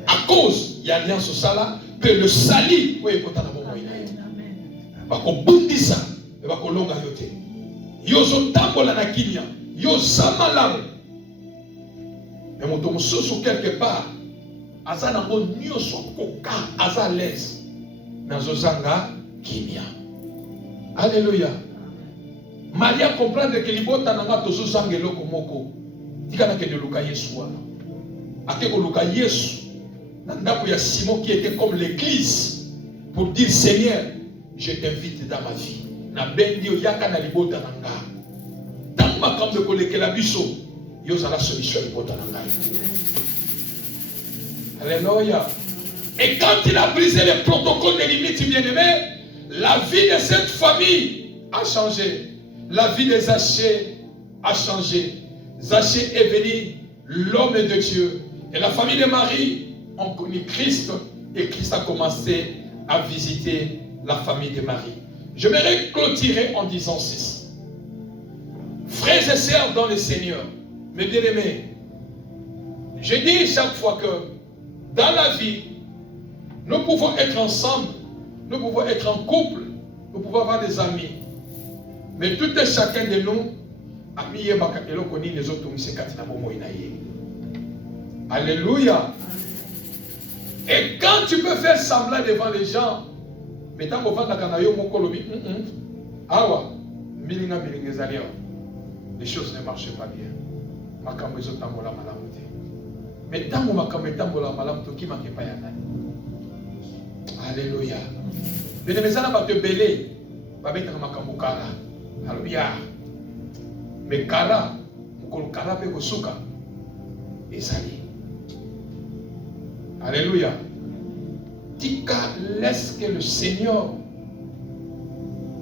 À cause, il y a alliance au sala, que le sali, oui, il bako bundisa, bako longa yote. Yozo tambola na kinya, yo samalamu. Mais mon tomo soso quelque part, aza na mo nyoso koka, aza l'aise. Nazozanga kinya. Alléluia. Maria comprendre que libota nanga tozo zanga eloko moko. Tika na kende luka Yesu wana. Ate ko luka Yesu. Na ndako ya Simon qui était comme l'église pour dire Seigneur, je t'invite dans ma vie. Na bendi oyaka na libota nanga. Tant makambe ko lekela biso, yo za la solution libota nanga. Alléluia. Et quand il a brisé les protocoles des limites bien-aimés, la vie de cette famille a changé. La vie de Zachée a changé. Zachée est venu l'homme de Dieu. Et la famille de Marie ont connu Christ. Et Christ a commencé à visiter la famille de Marie. Je vais clôturer en disant ceci. Frères et sœurs dans le Seigneur, mes bien-aimés, je dis chaque fois que dans la vie, nous pouvons être ensemble, nous pouvons être en couple, nous pouvons avoir des amis. Mais tout et chacun de nous, alléluia. Et quand tu peux faire semblant devant les gens, mais tant qu'on va dans les choses ne marchent pas bien. Mais tant qu'on alléluia. Mais les gens ne te belé. Alléluia. Mais kara, mukolo kara pe kosuka. Ezali. Alléluia. Tika, laisse que le Seigneur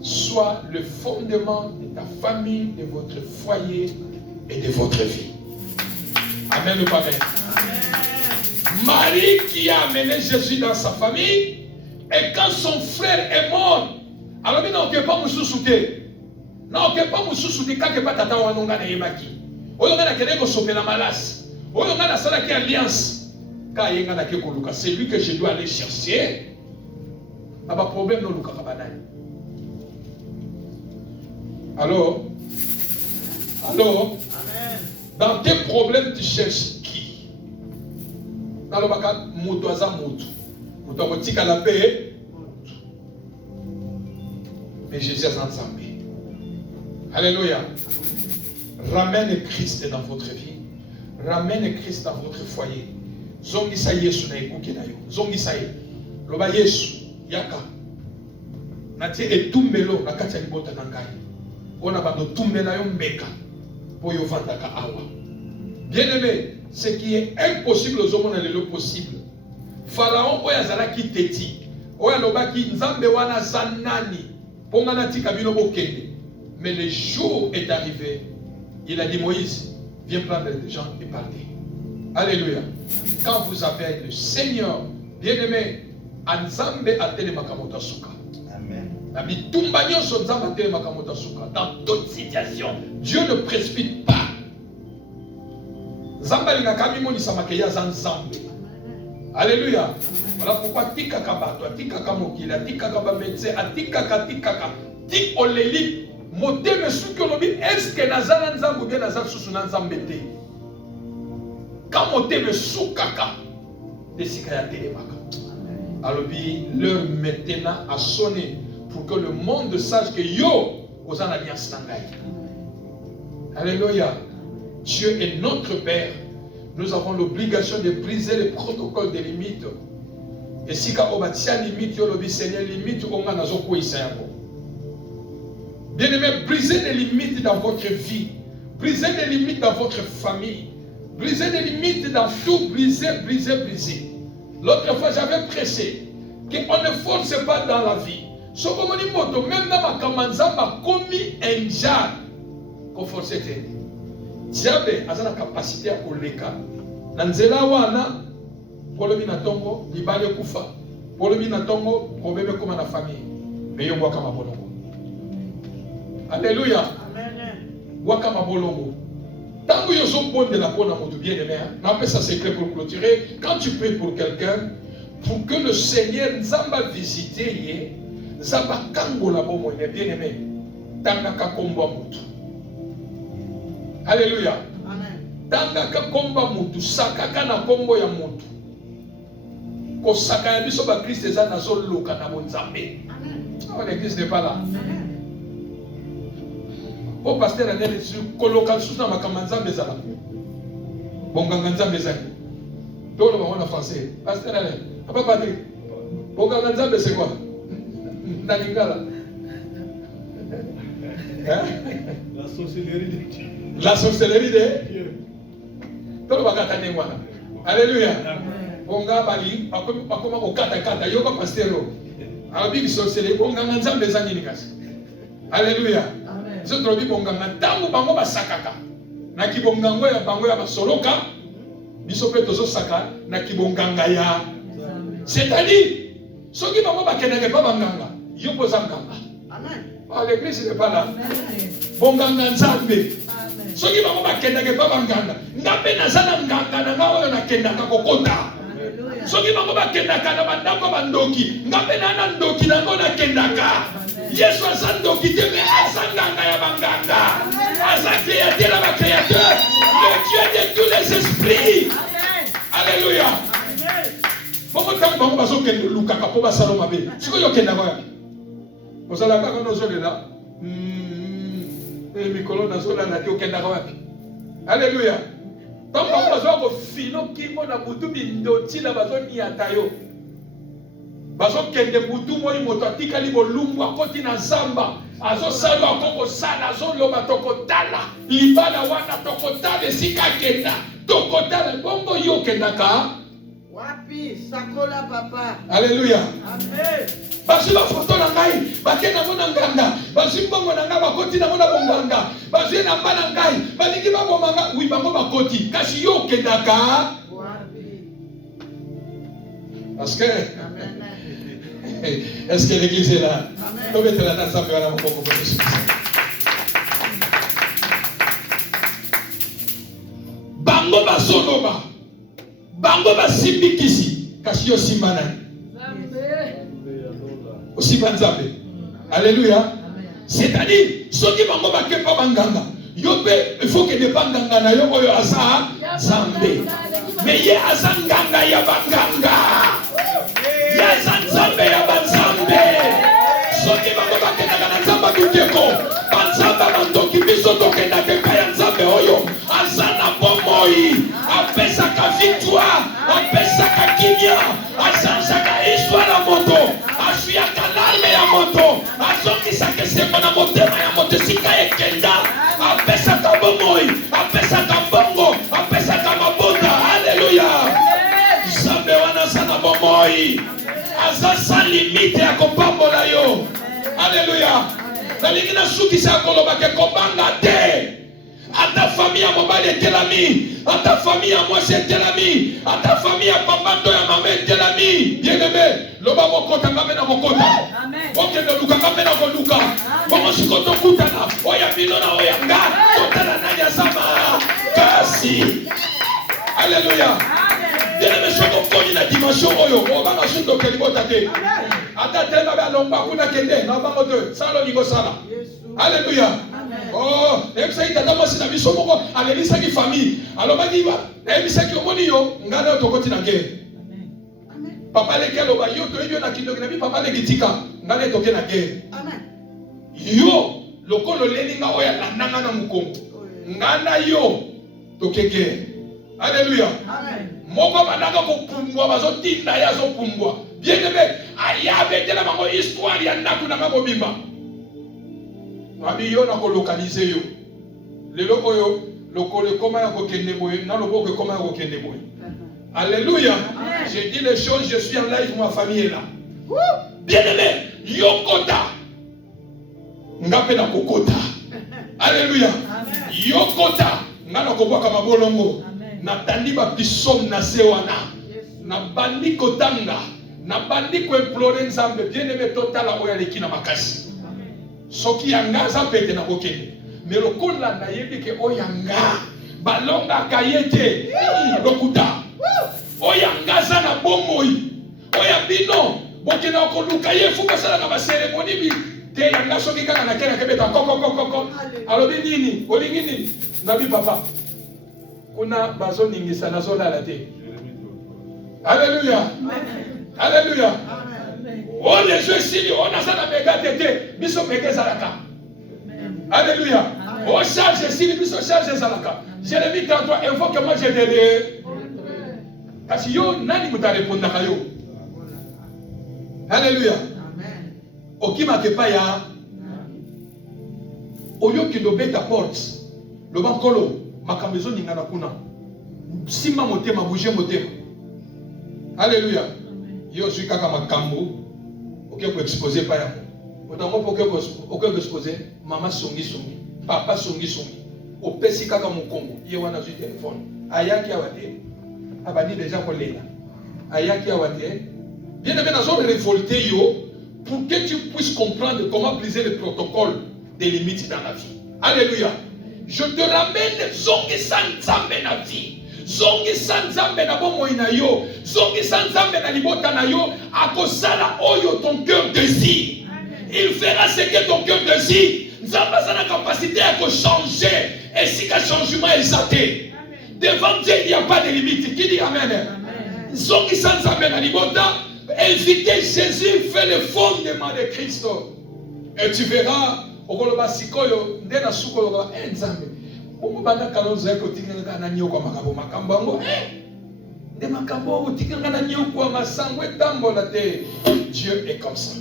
soit le fondement de ta famille, de votre foyer et de votre vie. Amen ou pas amen? Marie qui a amené Jésus dans sa famille, et quand son frère est mort, alors il n'a pas moussoussouté. Non, que pas moussoussouté, quand que pas tata wanonga na yemaki. Oyonga na kene ko sopela malas. Oyonga na sala ki alliance. Ka yenga na ke ko luka, c'est lui que je dois aller chercher. Pas de problème non luka kabanani. Alors, amen. Dans tes problèmes, tu cherches qui? Dans le baka mutoaza mutu. Mutoamotika la paix. Mais Jésus est ensemble. Alléluia. Ramène Christ dans votre vie. Ramène Christ dans votre foyer. Zongi sa Yesu na ekuke na yo. Zongi sa ye. Loba Yesu yaka. Natie etumbelo na kati ya libota na ngai. On a bando tumbela yo mbeka. Po yo vandaka awa. Bien-aimé, ce qui est impossible aux hommes est le possible. Pharaon oya zalaki teti. Oya lobaki nzambe wana zanani. Pongana tika bino bokende. Mais le jour est arrivé, il a dit Moïse, viens prendre des gens et partez. Alléluia. Quand vous avez le Seigneur, bien-aimé, Nzambe atele makamota suka. Amen. Dans toute situation, Dieu ne précipite pas. Alléluia. Voilà pourquoi tikaka bato, tikaka mokila, tikaka médecin, tikaka. Tik oleli. Moteme suki olobi est-ce que nazala nzambe bien nazala susu na nzambe te. Quand moteme sukaka Desika ya telemaka. Alors l'heure maintenant a sonné pour que le monde sache que yo aux en alliance nangai. Alléluia. Dieu est notre Père. Nous avons l'obligation de briser les protocoles des limites. Et si quand on va tirer limite, yo lobi Seigneur limite on a nazo ko isayango. Bien-aimés, brisez les limites dans votre vie. Brisez les limites dans votre famille. Brisez les limites dans tout. Brisez. L'autre fois, j'avais pressé qu'on ne force pas dans la vie. Ce que je dis, même dans ma kamanza, m'a commis un diable. Qu'on force. Diable a la capacité à koleka. Nanzela wana, pour le minatongo, libale kufa. Pour le minatongo, problème comme la famille. Mais yon waka mabolongo. Alléluia. Waka mabolongo. Tant que vous êtes bon de la peau dans votre bien-aimé, n'appelle ça secret pour clôturer. Quand tu pries pour quelqu'un, pour que le Seigneur nous a visité, nous a kango la bon bien-aimé. Tangaka komba mutu. Alléluia. Tangaka komba mutu. Sakaka na kombo ya mutu. Ko saka ya biso ba Christ eza na zo loka na bonzambe. L'église n'est pas là. Au pasteur a dit colocal sous dans ma kamanza bezala. Bonganganza bezali. Tout le monde en français. Pasteur a dit papa Patrick. Bonganganza c'est quoi? Na lingala. La sorcellerie de Dieu. La sorcellerie de Dieu. Tout le monde a entendu moi. Alléluia. Bonga bali bakoma okata yoka pasteur. Abi sorcellerie bonganganza bezali nikasi. Alléluia. Je trouve que bonganga tango bango basakaka na kibongango ya bango ya basoloka biso pe tozo saka na kibonganga ya c'est-à-dire soki bango bakendeke pa banganga yo poza nganga. Amen. L'église n'est pas là. Bonganga nzambe soki bango bakendeke pa banganga ngape nazana nganga na ngawo na kendaka kokota. Soki bango bakendaka na bandako bandoki ngape na ndoki nango na kendaka. Yesu azandoki te mais azanganga ya banganga. Aza créateur ya créateur. Le Dieu de tous les esprits. Alléluia. Boko tango bango bazokende lukaka po basalo mabe. Siko yokenda ko yapi. Ozala kaka nozolela. Mikolo nazola na yokenda ko yapi. Alléluia. Tango bango bazoko fino kimo na butu bindoti na bazoni atayo. Bazokende butu moi moto atikali bolumbu akoti na zamba azosala akoko sala azoloba tokotala libala wana tokotala esika kenda tokotala bongo yo kendaka wapi sakola papa. Alléluia. Amen. Basi ba foto na ngai bakenda mona nganga basi bongo na ngai bakoti na mona bonganga basi na mbana ngai balingi babomanga wi bango bakoti kasi yo kendaka wapi parce que est-ce que l'église est là? Amen. Bango basoloba. Bango basimbikisi. Kasi yo simana. Osibanzabe. Alléluia. C'est-à-dire, soki bango bakepa banganga. Yo pe, il faut que de banganga na yo oyo asa zambe. Mais ye azanganga ya banganga. Nzambe ya banzambe soki bango bakendaka na nzamba biteko banzamba bandoki biso tokendaka epai ya nzambe oyo aza na bomoi apesaka victoire apesaka kimia azanzaka histoire ya moto azwiyaka larme ya moto azongisaka esengo na motema ya moto esika ekenda apesaka bomoi apesaka mbongo apesaka mabota. Alléluia. Nzambe wana aza na bomoi aza sans limite ya kopambola yo. Alléluia. Nalingi na sukisa koloba ke kobanga te. Ata famille ya mobali etelami, ata famille ya mwasi etelami, ata famille ya papa to ya mama etelami. Bien-aimé, loba mokota ngame na mokota. Amen. Okende luka ngame na koluka. Bongo sikoto kutana, oya bino na oya nga, totala nani azama. Kasi. Alléluia. Bien-aimé, soko koni na dimension oyo, obanga sundo kelibota te. Ata tena ba lomba kuna kende, na bango te, salo lingo sala. Alléluia. Oh, ebisaki tata mwasi na biso moko alelisaki famille. Alors baki ba, ebisaki omoni yo, ngana tokoti na guerre. Papa lequel au bayo, toi yo na kindo na bi papa le gitika, ngale toke na guerre. Amen. Yo, lokolo lelinga oya landanga na mukongo. Ngana yo toke guerre. Alléluia. Amen. Moko bananga ko pumbwa bazo tinda ya zo pumbwa. Bien aimé, aya betela bango histoire ya ndaku na ngabo bimba. Abi yo na ko localiser yo. Lelo oyo lokolo koma ya ko kende boye, na loboko koma ya ko kende boye. Alléluia. Amen. J'ai dit les choses, je suis en live, ma famille est là. Bien aimé, yokota. Ngape na kokota. Alléluia. Yokota. Ngana kobwaka mabolongo. Na tandi ba bisom na sewana. Na bandi kotanga. Na bandi ko implorer nzambe. Bien aimé totala oya leki na makasi. Soki yangaza pete na kokende. Mais lokola na yebi ke oyanga. Balonga kayete. Lokuta. Oya ngaza na bomoi. Oya bino. Bokena okoluka ye fuka sala na ba cérémonie bi. Te yanga soki kaka na kena kebeta koko. Alobi nini? Olingi nini? Nabi papa. Kuna bazo ningisa na zola la te. Alléluia. Alléluia. On les jeux ici, on a ça dans mes gars tété. Biso mege zalaka. Alléluia. On charge ici, biso charge zalaka. Jérémie 33, invoque moi je t'ai. Parce que yo nani muta répondre à yo. Alléluia. Amen. Okima kepa ya. Oyo kidobe ta porte. Le bankolo makambezo ningana kuna. Simba motema bouger motema. Alléluia. Yo suis kaka makambo. OK pour exposer pa ya. Otango pour exposer maman songi. Papa songi. Opesi kaka mukongo. Ye wana zu téléphone. Ayaki awate. Abani déjà kolela. Ayaki awate. Bien aimé, nous sommes révoltés pour que tu puisses comprendre comment briser le protocole des limites dans la vie. Alléluia. Je te ramène zongi sanzambe na vie. Zongi sanzambe na bomo ina yo. Zongi sanzambe na libota na yo. Akosala oyo ton cœur désire. Il fera ce que ton cœur désire. Nzamba a la capacité à changer. Et si qu'un changement est athée. Devant Dieu, il n'y a pas de limite. Qui dit amen? Zongi sanzambe na libota. Inviter Jésus fait le fondement de Christ. Et tu verras, au Goloba Sikoyo, Ndena Sukolo, Nzambe. Umubanda Kalonzo eko tinga na nyoko makabo makambango. De makambo tinga na nyoko masango tambola te. Dieu est comme ça.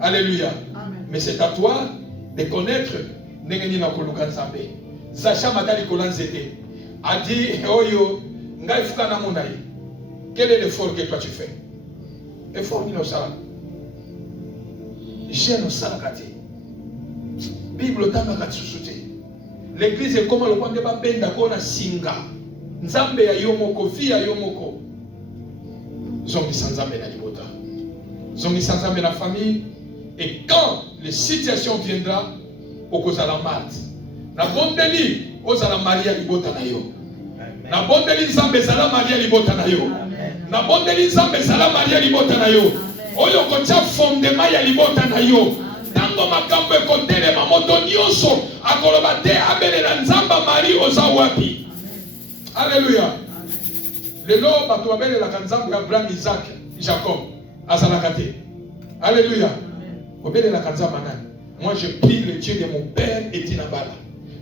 Alléluia. Amen. Mais c'est à toi de connaître Nengeni na koluka Nzambe. Sacha Matali Kolanzete a dit oyo ngai fuka na monai. Quel est l'effort que toi tu fais? Effort ni no sala. J'ai no sala kati. Bible tanga katsusute. L'église est comme le point de benda kona singa. Nzambe ya yomoko, fi ya yomoko. Zongi sanzambe na libota. Zongi sanzambe na famille. Et quand les situations viendra, okozala mat. Na bondeli, ozala maria libota na yo. Na bondeli nzambe zala maria libota na yo. Na bondeli nzambe zala maria libota na yo. Oyo kocha fondement ya libota na yo. Tango makambo ekotele mamoto nyonso akoloba te abelela nzamba mari oza wapi. Alléluia. Lelo bato abelela nzambe Abraham, Isaac, Jacob azalaka te. Alléluia. Obelela nzamba nani? Moi je prie le Dieu de mon père Etinabala.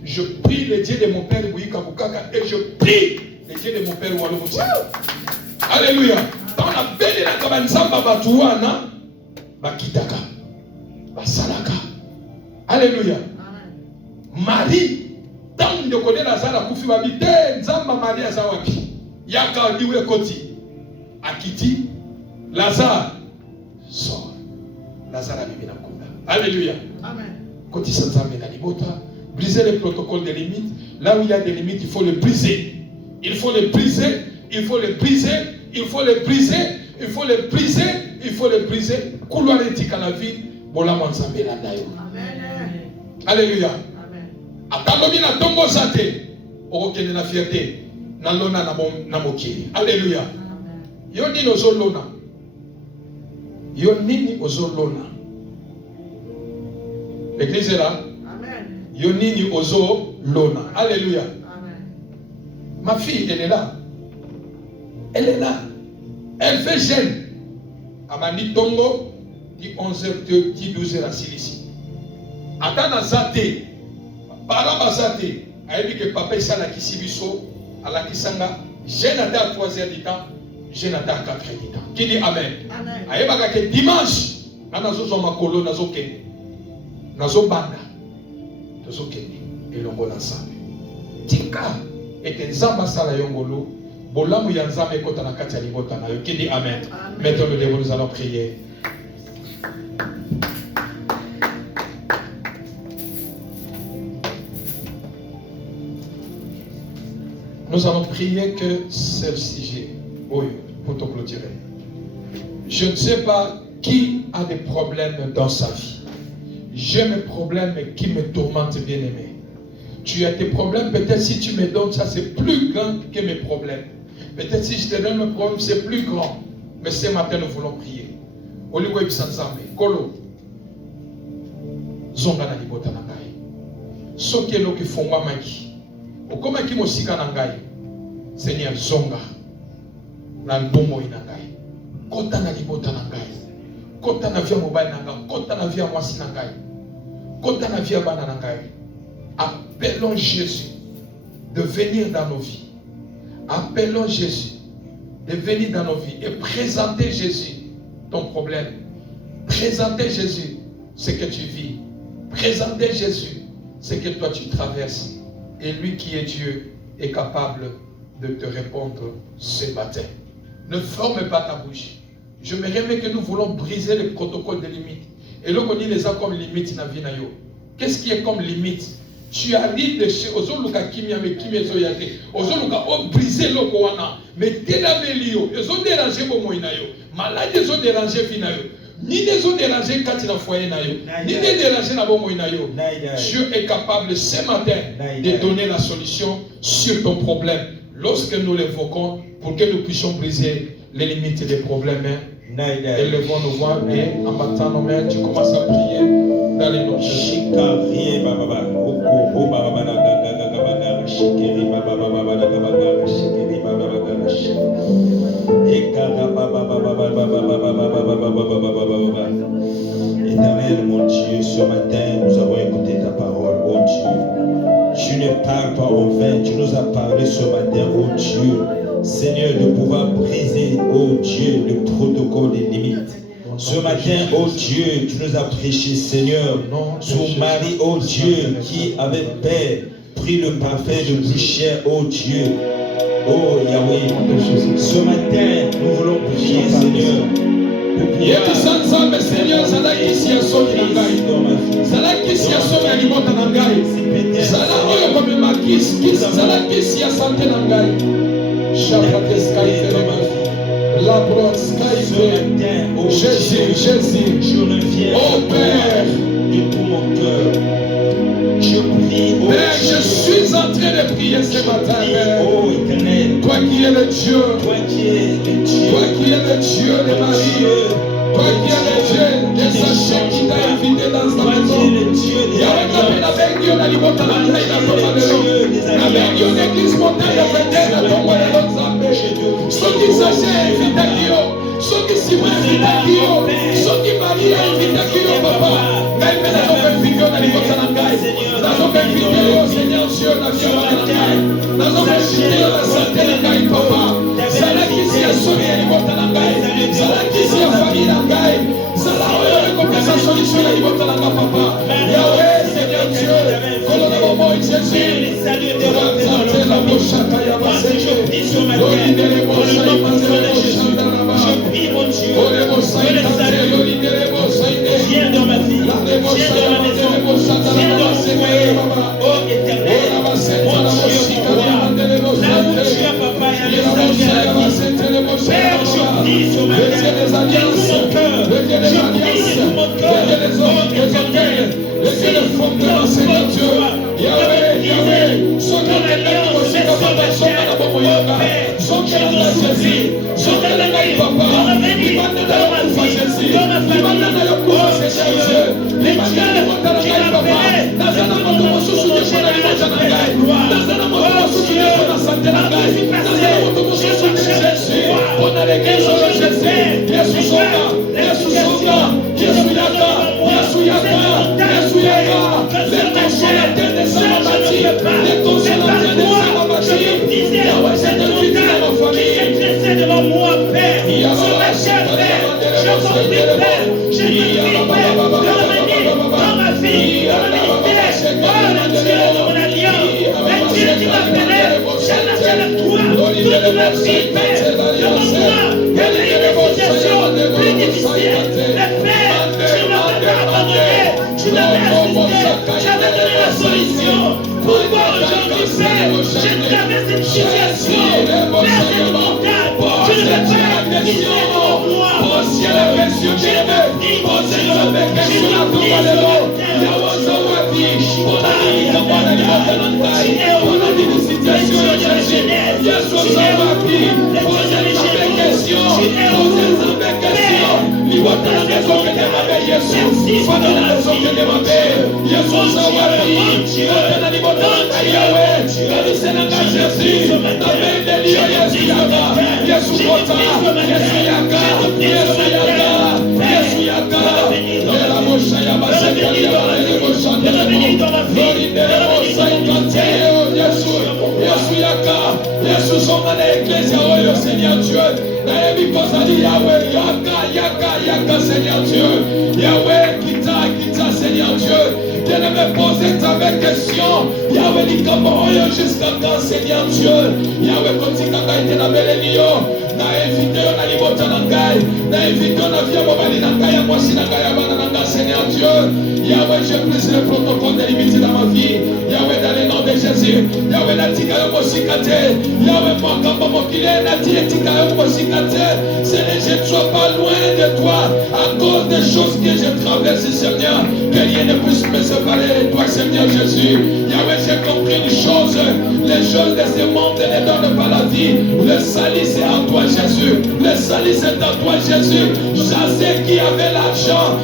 Je prie le Dieu de mon père Bouika Bukaka et je prie le Dieu de mon père Walomouti. Alléluia. Dans la belle la kabanzamba batuana bakitaka basalaka. Alléluia. Marie tant de connaître Lazare kufi babite nzamba Maria zawapi. Yaka liwe koti. Akiti Lazare sort. Lazare bibina konda. Alléluia. Amen. Koti sanzambe na libota. Briser les protocoles des limites. Là où il y a des limites, il faut le briser. Il faut le briser. Il faut le briser. Il faut le briser. Il faut le briser. Il faut le briser. Couloir éthique à la vie. Bola manzambe la dayo. Amen. Alléluia. Amen. Atalobi na tombo zate. Okokende na fierté. Na lona na mokili. Alléluia. Amen. Yo nini ozolona. Yo nini ozolona. L'église est là. Yo nini ozo lona. Alléluia. Amen. Ma fille, elle est là. Elle est là. Elle fait jeune. Amani Tongo, dit 11h, dit 12h à Silisi. Atana Zate, Barabazate, a dit que papa est à la Kisibiso, à la Kisanga, j'ai nata à 3h du temps, j'ai nata à 4h du temps. Qui dit Amen? Amen. A dit que dimanche, Nazo Zomakolo, Nazo Kene, Nazo Banda, Nazo Kene, et l'ongo ensemble. Tika, et Nzamba Sala Yongolo, Bolamu Yanzame Kotana Katia Libotana, qui dit Amen. Maintenant, nous allons prier. Nous allons prier que c'est le sujet. Oui, pour te clôturer. Je ne sais pas qui a des problèmes dans sa vie. J'ai mes problèmes qui me tourmentent, bien aimé. Tu as tes problèmes, peut-être si tu me donnes ça, c'est plus grand que mes problèmes. Peut-être si je te donne mes problèmes, c'est plus grand. Mais ce matin, nous voulons prier. Oligo Ibsanzame, Kolo, Zonga na libota na ngai. Soki lo ki fongwa maki. Okoma ki mosika na ngai. Seigneur Zonga. Na ndomo ina ngai. Kota na libota na ngai. Kota na via mobile na ngai. Kota na via mwasi na ngai. Kota na via bana na ngai. Appelons Jésus de venir dans nos vies. Appelons Jésus de venir dans nos vies et présenter Jésus ton problème. Présenter Jésus ce que tu vis. Présenter Jésus ce que toi tu traverses. Et lui qui est Dieu est capable de te répondre ce matin. Ne ferme pas ta bouche. Je me remets que nous voulons briser le protocole des limites. Et là, on dit les gens comme limite dans la vie. Qu'est-ce qui est comme limite? Tu arrives de chez Ozoluka Kimia, mais Kimia Zoyate. Ozoluka, on brisé le Koana. Mais Télamelio, ils ont dérangé mon moïnayo. Malade, ils ont dérangé Finayo. Ni les ont dérangé quand il a foyer nayo. Ni les dérangé na bon moïnayo. Dieu est capable ce matin de donner la solution sur ton problème. Lorsque nous l'évoquons, pour que nous puissions briser les limites des problèmes. Élevons nos voix et en battant nos mains, tu commences à prier dans les noms de Jésus. Éternel mon Dieu, ce matin nous avons écouté ta parole, oh Dieu. Tu ne parles pas en vain, tu nous as parlé ce matin, oh Dieu. Seigneur, de pouvoir briser, oh Dieu, le protocole des limites. Ce matin, oh Dieu, tu nous as prêché, Seigneur, sur Marie, oh Dieu, qui avait pris le parfum le plus cher, oh Dieu. Oh Yahweh, ce matin, nous voulons prier, Seigneur. Seigneur, Zalaki si a sauvé Nangai. Zalaki si a sauvé Alimota Nangai. Zalaki comme Makis, Zalaki si a santé Nangai. Chapate Sky la bronze Sky. Jésus, oh Père, de tout mon cœur. Je prie, oh Père, je suis en train de prier ce matin, Père. Oh Éternel, toi qui es le Dieu, toi qui es le Dieu, toi qui es le Dieu de Marie, toi qui es le Dieu des sachets qui t'a invité dans sa maison. Yahweh, avec Dieu, la liberté, la taille, la tombe, avec Dieu, l'église montagne, la fête, la tombe, la tombe, ceux qui sachets invité à Dieu, ceux qui s'y mettent invité à Dieu, ceux qui marient invité à Dieu, papa, même la tombe, invité à la liberté, la taille, la tombe, invité au Seigneur Dieu, la vie, la taille, la tombe, invité à la santé, la taille, papa, c'est là qui s'y a sauvé, la liberté, la taille, c'est là qui s'y a failli, la taille, c'est là où il y a une solution, la liberté, la taille, papa, Yahweh, Seigneur Dieu, colonne au moment où Jésus, de la santé, la bouche, la taille, la base, je prie sur ma terre, pour le nom puissant de Jésus, je prie mon Dieu, que le salut vienne dans ma vie, vienne dans ma maison, vienne dans mon foyer, oh Éternel, mon Dieu, mon roi, là où tu as papa, il y a le salut à la vie. Père, je prie sur ma terre, de tout mon cœur, je prie de tout mon cœur, oh Éternel, c'est le fondement de notre joie. Yahweh, Yahweh, son alliance, c'est son bachère, oh Père, son alliance, son alliance, papa, dans ma vie, dans ma famille, oh Seigneur, les dieux qui l'appelaient, dans un amour sous le chemin de la gloire, oh Dieu, ma vie passée, je cherchais Jésus, on a les guerres, je sais, Jésus, passé devant moi, Père. Je marchais, Père. Je compris, Père. Je te prie, Père, de revenir dans ma vie, dans mon ministère. Oh, le Dieu de mon alliance, le Dieu qui m'appelait, j'ai marché avec toi toute ma vie, Père. Devant moi, il y avait une situation plus difficile. Mais Père, tu ne m'avais pas abandonné. Tu m'avais assisté. J'avais donné la solution. Pourquoi aujourd'hui, Père, je traverse cette situation? Père, c'est le montagne. Tu ne veux pas quitter devant moi. Posez la question que je veux. Posez la question à tout le monde. Il y a un jour à vie. On a dit que on a dit on a dit une situation de Jésus. Il y a un jour à vie. Posez la question. Posez la question. Il va te la raison que tu m'avais Jésus. Il va te la raison que tu m'avais. Il y a un jour à vie. Il va te la dit Yahweh. La vie c'est la Jésus. La main de Dieu Jésus Yaga. Jésus Kota. Jésus Yaga. Jésus Yaga. Jésus Yaga. La mocha ya baseka ya la mocha de la glory de la mocha ikante Jésus. Jésus Yaga. Jésus son dans l'église oh Seigneur Dieu. Na because ali Yahweh Yaga Yaga Yaga Seigneur Dieu. Yahweh kita Seigneur Dieu. Dieu ne me pose ta question. Yahweh dit comment jusqu'à quand Seigneur Dieu. Yahweh continue à être la belle Lio. Na invité on a libota nangai. Na invité on a via mobali nangai ya mwasi nangai ya bana nangai Seigneur Dieu. Yahweh je brise le protocole délimité dans ma vie. Yahweh dans le nom de Jésus. Yahweh na tika yo mosikate. Yahweh moi kamba mokile na tika yo mosikate. Seigneur je ne sois pas loin de toi à cause des choses que j'ai traversées Seigneur. Que rien ne puisse me séparer de toi Seigneur Jésus. Yahweh j'ai compris une chose. Les choses de ce monde ne donnent pas la vie. Le salut c'est en toi Jésus. Le salut c'est en toi Jésus. Chassé qui avait l'argent.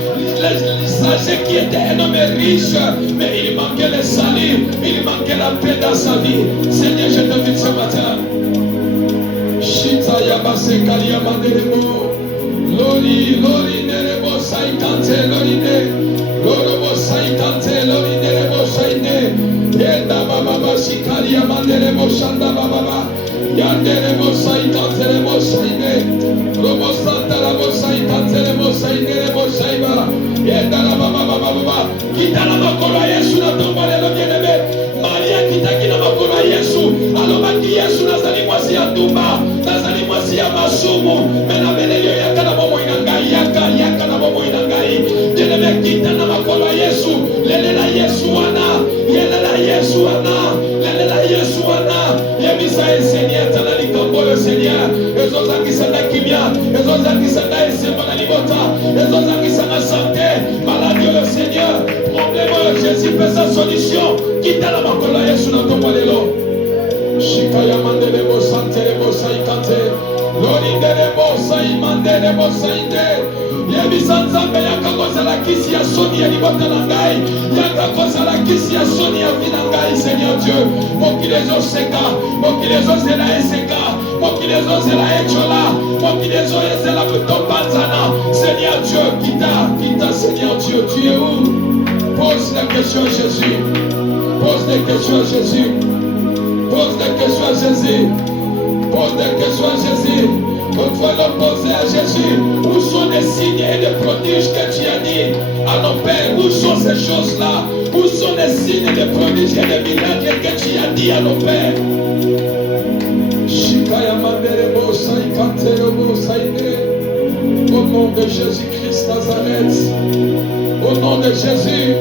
Les sages qui étaient un homme riche. Mais il manquait le salut. Il manquait la paix dans sa vie. Seigneur je te dis ce matin. Shita yabase kalia manderemo. Lori neremo saikante lorine. Lorobo saikante lorine neremo saine. Yenda baba shikalia manderemo shanda baba. Yanderemo saikante neremo saine. Robo santa rabo saikante neremo saine neremo saiba. Yenda baba. Kita na makolo Yesu na tombale lo bien-aimé. Maria kitaki na makolo Yesu. Alobaki Yesu nazali mwasi ya ndumba. Nazali mwasi ya masumu. Mena menelio yaka na bomo inangai. Yaka na bomo inangai. Jeneme kita na makolo Yesu. Lelela Yesu wana. Yelela Yesu wana. Lelela Yesu wana. Yemisa Seigneur tanali kamboyo Seigneur. Ezo zangisana kimia. Ezo zangisana esema na libota. Ezo zangisana santé. Maladie le Seigneur. Problème Jésus fait sa solution. Quitte la makolo Yesu na tombolo. Shikaya mandele bo santere bo saikante. Lori ndele bo sai mandele bo sainde. Yebisanzambe yakakoza la kisi ya soni ya libota na ngai. Yakakoza la kisi ya soni ya vida ngai Seigneur Dieu. Mokilezo seka, mokilezo zela eseka, mokilezo zela echola, mokilezo zela butombanzana. Seigneur Dieu, kita Seigneur Dieu, tu es où? Pose la question à Jésus. Pose des questions à Jésus. Pose des questions à Jésus. Pose des questions à Jésus. On doit le poser à Jésus. Où sont les signes et les prodiges que tu as dit à nos pères? Où sont ces choses-là? Où sont les signes et les prodiges et les miracles que tu as dit à nos pères? Au nom de Jésus-Christ Nazareth. Au nom de Jésus.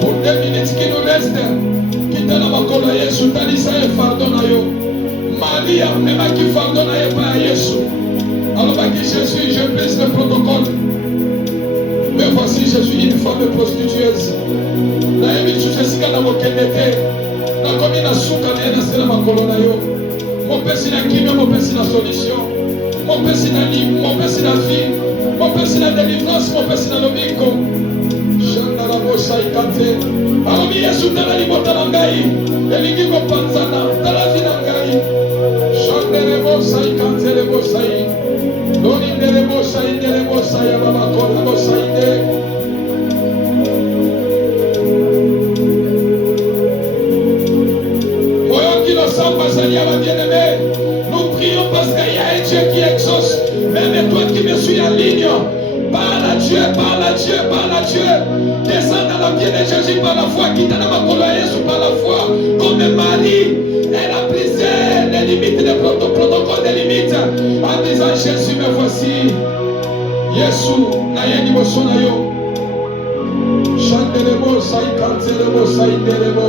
Pour 2 minutes qui nous restent. Quitte la makolo Yesu. Talisa et pardonne à yo. Maria, même qui pardonne à Yesu. Alors, Jésus, je brise le protocole. Mais voici, je suis une femme prostitueuse. Na emi tu sesika na mokendete. Na komi na suka na ena sena makolo na yo. Mon pesi na kimia, mon pesi na solution. Mon pesi na vie, mon pesi na délivrance, mon pesi na lobiko. Shanda la bosa ikante. Alors, Yesu tala libota na ngai. Elingi ko panzana, tala vi na ngai. Shanda le bosa ikante le bosa ikante. Lori nderebo saya baba kona bosaide. Moyo qui nous semble Seigneur bien-aimé. Nous prions parce qu'il y a un Dieu qui exauce. Même toi qui me suis en ligne, parle à Dieu, parle à Dieu, parle à Dieu. Descends dans la vie de Jésus par la foi, quitte à ma Jésus par la foi. Comme Marie, elle a brisé les limites, les protocoles des limites, en disant Jésus, me voici. Yesu, naye liboso na yo. Chandelebo, saïkantelebo, saïdelebo.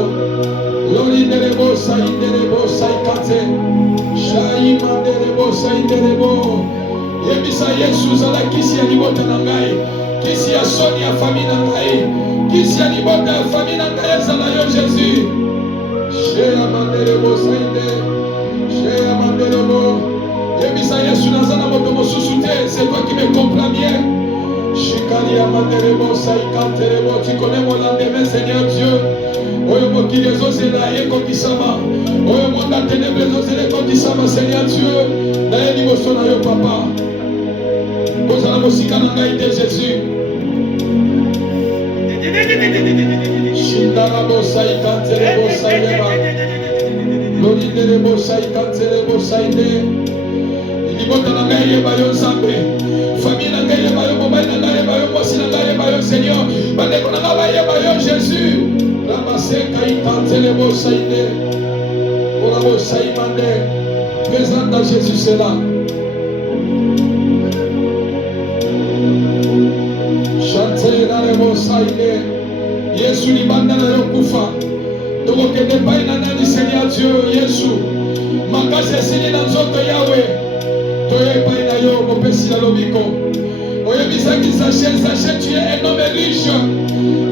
Lolindelebo, saïdelebo, saïkante. Shaimandelebo, saïdelebo. Yebisa Yesu zala kisi ya libota na ngai, kisi ya soni ya famille na ngai, kisi ya libota ya famille na ngai ezala yo Jésus. Shea mandelebo sainde, Shea mandelebo. Yebisa Yesu nazana moto mosusu te, c'est toi qui me comprends bien. Shikali ya mandelebo saïkantelebo, tu connais mon lendemain Seigneur Dieu. Oyo mokili ezozela ekokisama, oyo monda ténèbre ezozela ekokisama Seigneur Dieu. Naye liboso na yo papa. Bozala mosika na ngai te Jésus. Shindala bosai kantere bosai leba. Lolindele bosai kantere bosai de. Libota na ngai yeba yo Nzambe. Famille na ngai yeba yo, mobali na ngai yeba yo, mwasi na ngai yeba yo Seigneur. Bandeko na ngai yeba yo Jésus. Ramase kai kantere bosai de. Ora bosai mande. Présente à Jésus c'est là. Chante na lebo saide. Yesu libanda na yo kufa. Toko kende pai na nani Seigneur Dieu Yesu. Makasi esili na nzoto yawe. Toye pai na yo mopesi na lobiko. Oyebisaki Zachée, tu es un homme riche.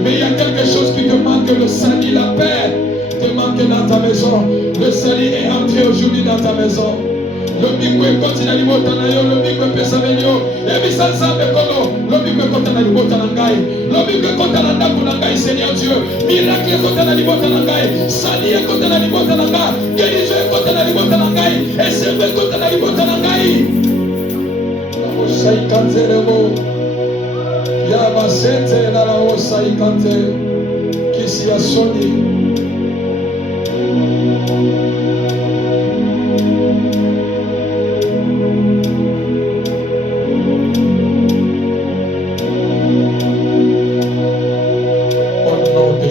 Mais il y a quelque chose qui te manque, le salut, la paix te manque dans ta maison. Le salut est entré aujourd'hui dans ta maison. Lobiko ekoti na libota na yo, lobiko epesa menyo. Ebisa Nzambe kolo, lobiko ekota na libota na ngai. Lobiko ekota na ndako na ngai Seigneur Dieu. Miracle ekota na libota na ngai. Sali ekota na libota na ngai. Guérison ekota na libota na ngai. Eserve ekota na libota na ngai. Osai kanzerebo. Ya basente na la osai kante. Kisi ya soni.